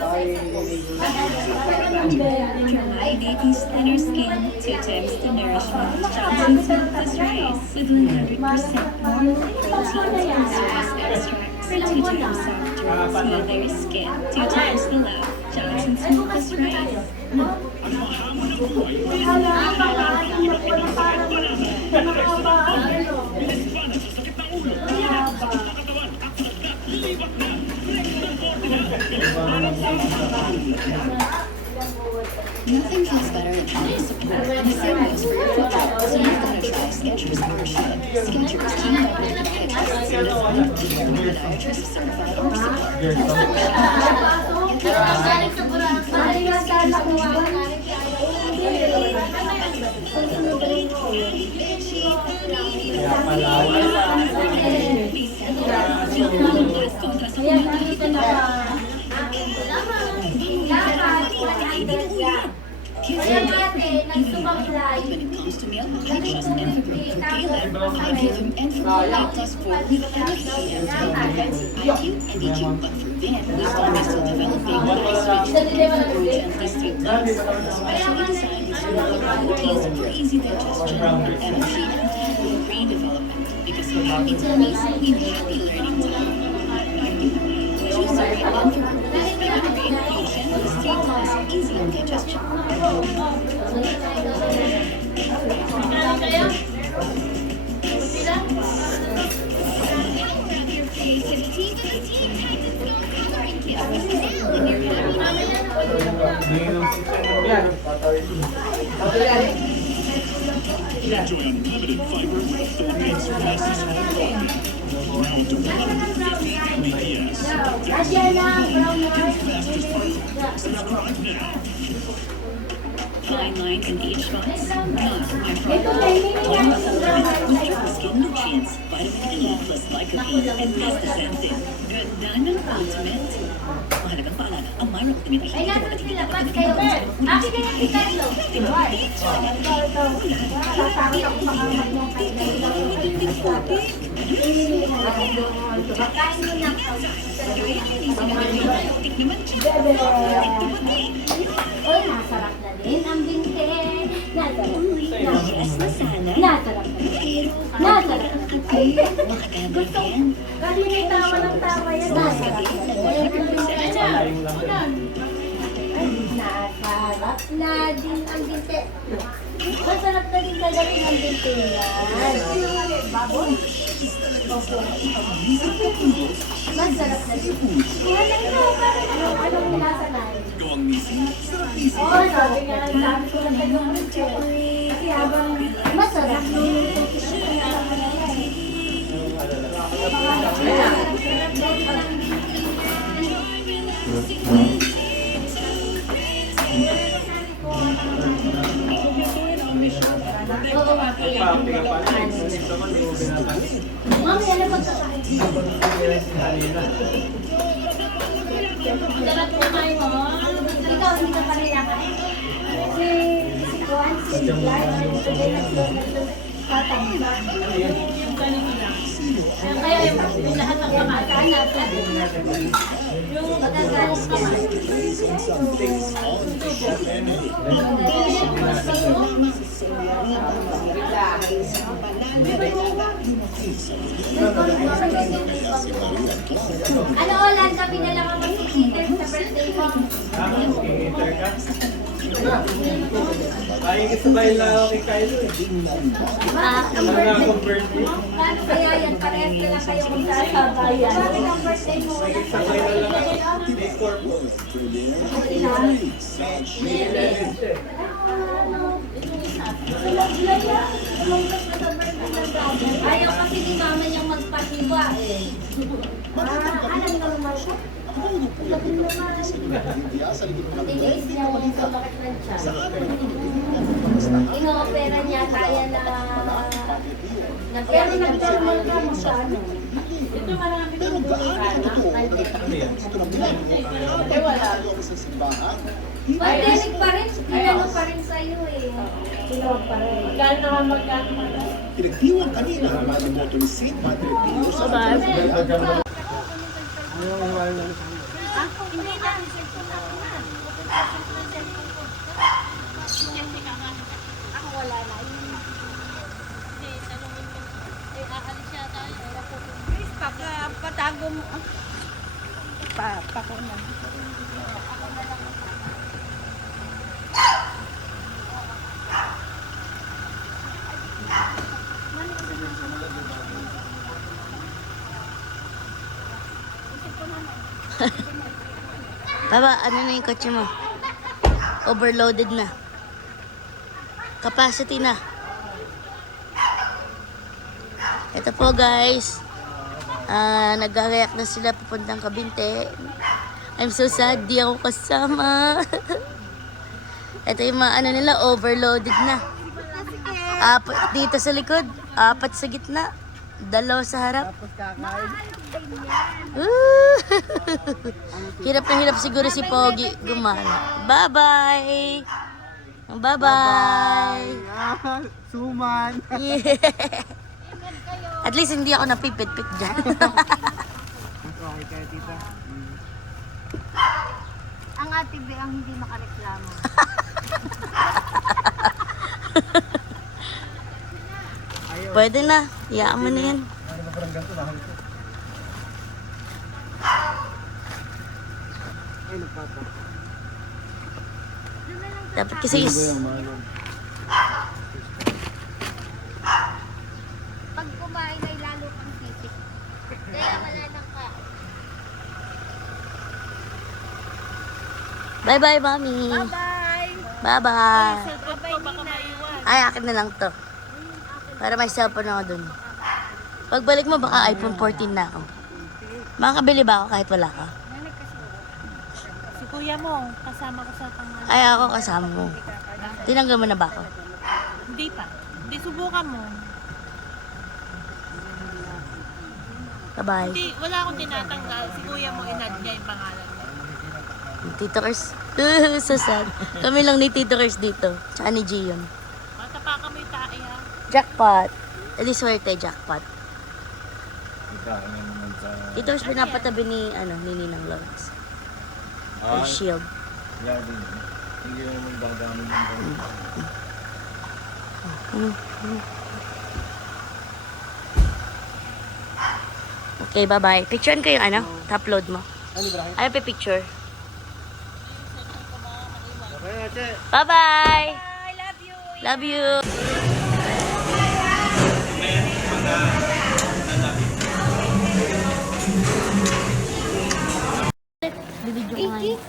My baby's thinner skin, 2 times the nourishment. Johnson's Milkless Rice with 100% warm protein and rice extract for 2 times softer, smoother skin, 2 times the love. Johnson's Milkless Rice. Nothing feels better than trying support. The same goes for your future, so you've got to try Skechers Membership. Skechers teamed up with podiatrists and designed to pair podiatrist certified arch When it comes to milk, I trust Enfagrow for Caleb. I give him Enfagrow 8+4 with NFPM to help prevent IQ and EQ. But for Ben, whose body's still developing, I switched to Enfagrow Gently Sweet Plus. Specially designed with cereal qualities for easy digestion and energy and brain development. Because in happy tummies, we happy learning time. Choose our Enfagrow with brain Gently Sweet Plus, easy on digestion. Enjoy unlimited fiber with Philippines fastest home broadband. Now up to 150 Mbps. There's no fastest fiber. Subscribe now. Fine lines and age spots? Not my problem. I'm with triple skin nutrients, vitamin E plus lycopene, and astaxanthin. Ganda ng ultimate. Mahalagang paalala, ang Myra Ultimate ay hindi mo natin dapat kayo. Akin na yung tatlo. Oy, masarap na din ang binte. Yes, masana. Nasarap na din. Nasarap na din. Gusto ko. Kasi may tawa ng tawa yan. Nasarap na din. Nasarap na din ang binte. Masarap na din kagaling ang binte yan. Baboy. Masarap na din. Kaya lang ito, anong nilasa na? Gawang misi, sarap misi. Oo, sabi nga, sabi ko lang kayo ng kasi habang masarap Mami, ano pagkakain? Sarap na kayo mo. Ikaw, hindi ka pa rin nakain. Si Juan, si Vlad, kaya yung lahat ng kamatan yung magagaling kamay. Ano, Olan, kami na lang ang mag-eater sa birthday mo. Ay, kasabay lang ako kay Kylo eh. Ang birthday. Paano kaya yan? Parehas na lang kayo magsasabayan. Bakit ang birthday mo? Kasabay na lang ako. Day 4 po. Ayaw kasi ni mama niyang magpatiwa eh. Alam normal siya. Tiniis niya ako sa bakit lang siya. Ino-opera niya kaya na pero nag-normal ka mo sa ano. Ito marami ka Pandemic pa rin, pinano pa rin sa'yo eh. Pinawag pa rin. Magkano naman magkano? Pinagdiwan kanina ang mga moto ni St. Padre Pio sa Hindi na. Ako wala na. Please, patago mo. Pako na. Baba, ano na yung kotse mo? Overloaded na. Capacity na. Ito po guys. Nag-react na sila papuntang Cavite. I'm so sad, di ako kasama. Ito yung mga ano nila, overloaded na. 4 dito sa likod, 4 sa gitna, 2 sa harap. Hirap na hirap siguro si Pogi gumana. Bye-bye! Bye-bye! Suman! Yeah. At least hindi ako napipit-pit dyan. Okay kayo, tita. Ang ate B ang hindi makareklamo. Pwede na. Iyaan mo na yan. Ano ba parang ganito na? Ay, nagpapa. Dapat kasi Pag kumain ay lalo kang sisik. Kaya wala nang ka. Bye-bye, Mami. Bye-bye! Bye-bye. Bye-bye, Nina. Ay, akin na lang to. Para may cellphone ako dun. Pagbalik mo, baka iPhone 14 na ako. Makakabili ba ako kahit wala ka? Si kuya mo, kasama ko sa pangalan. Ay, ako kasama mo. Tinanggal mo na ba ako? Hindi pa. Hindi, subukan mo. Bye-bye. Hindi, wala akong tinatanggal. Si kuya mo, inad niya yung pangalan niya. Tito Kers. So sad. Kami lang ni Tito Kers dito. Tsaka ni Gion. Matapakan mo yung tae ha. Jackpot. E di swerte, jackpot. Tito Kers pinapatabi ni, ni Ninang Lawrence. Or shield. Hindi naman gagamit Okay, bye-bye. Picturean ko yung top-load mo. Ay, picture. Bye-bye! I love you! Love you! Bibidyo ko nga yun.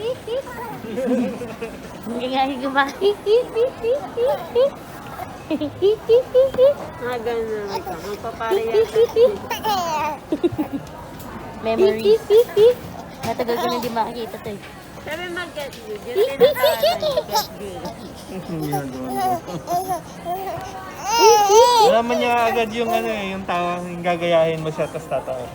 Hindi nga yung ba? Ganun ka. Magpaparaya. Memories. Matagal ko na hindi makikita to eh. Sabi mag-get good. Yun tinatawag mag-get good. Alam mo niya agad yung yung tawang yung gagayahin mo siya tapos tatawa.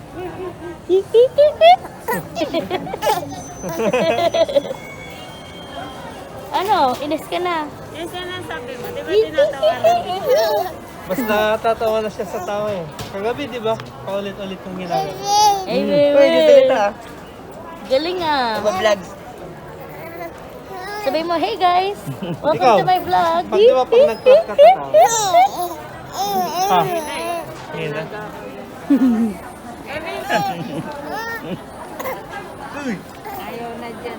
Inis ka na. Yan siya lang sabi mo. Di ba tinatawanan mo? Mas natatawa na siya sa tawa eh. Kagabi, di ba? Paulit-ulit kong ginagawa. Ay, Pwede dito ah. Galing ah. Vlogs. Sabi mo, hey guys, welcome Ikaw, to my vlog. Pag di ba pag nag-cut ka tatawa? Ha? Ngayon na. Ayaw na dyan.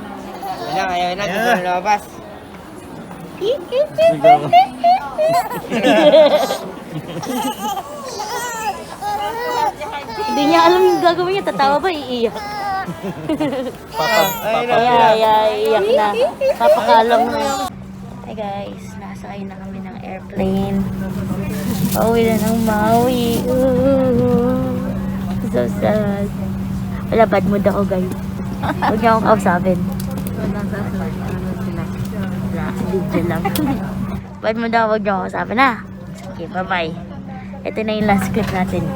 Ayaw na. Gusto na lumabas. Hindi niya alam yung gagawin niya. Tatawa ba? Iiyak. Iiyak na. Papakalong na. Hey guys, nasakay na kami ng airplane. Pauwi na ng Maui. So sad. Wala, bad mood ako guys. Huwag niyo akong kausapin. Video lang. Bad mood ako, huwag niyo akong kausapin ha. Okay, bye bye. Ito na yung last clip natin.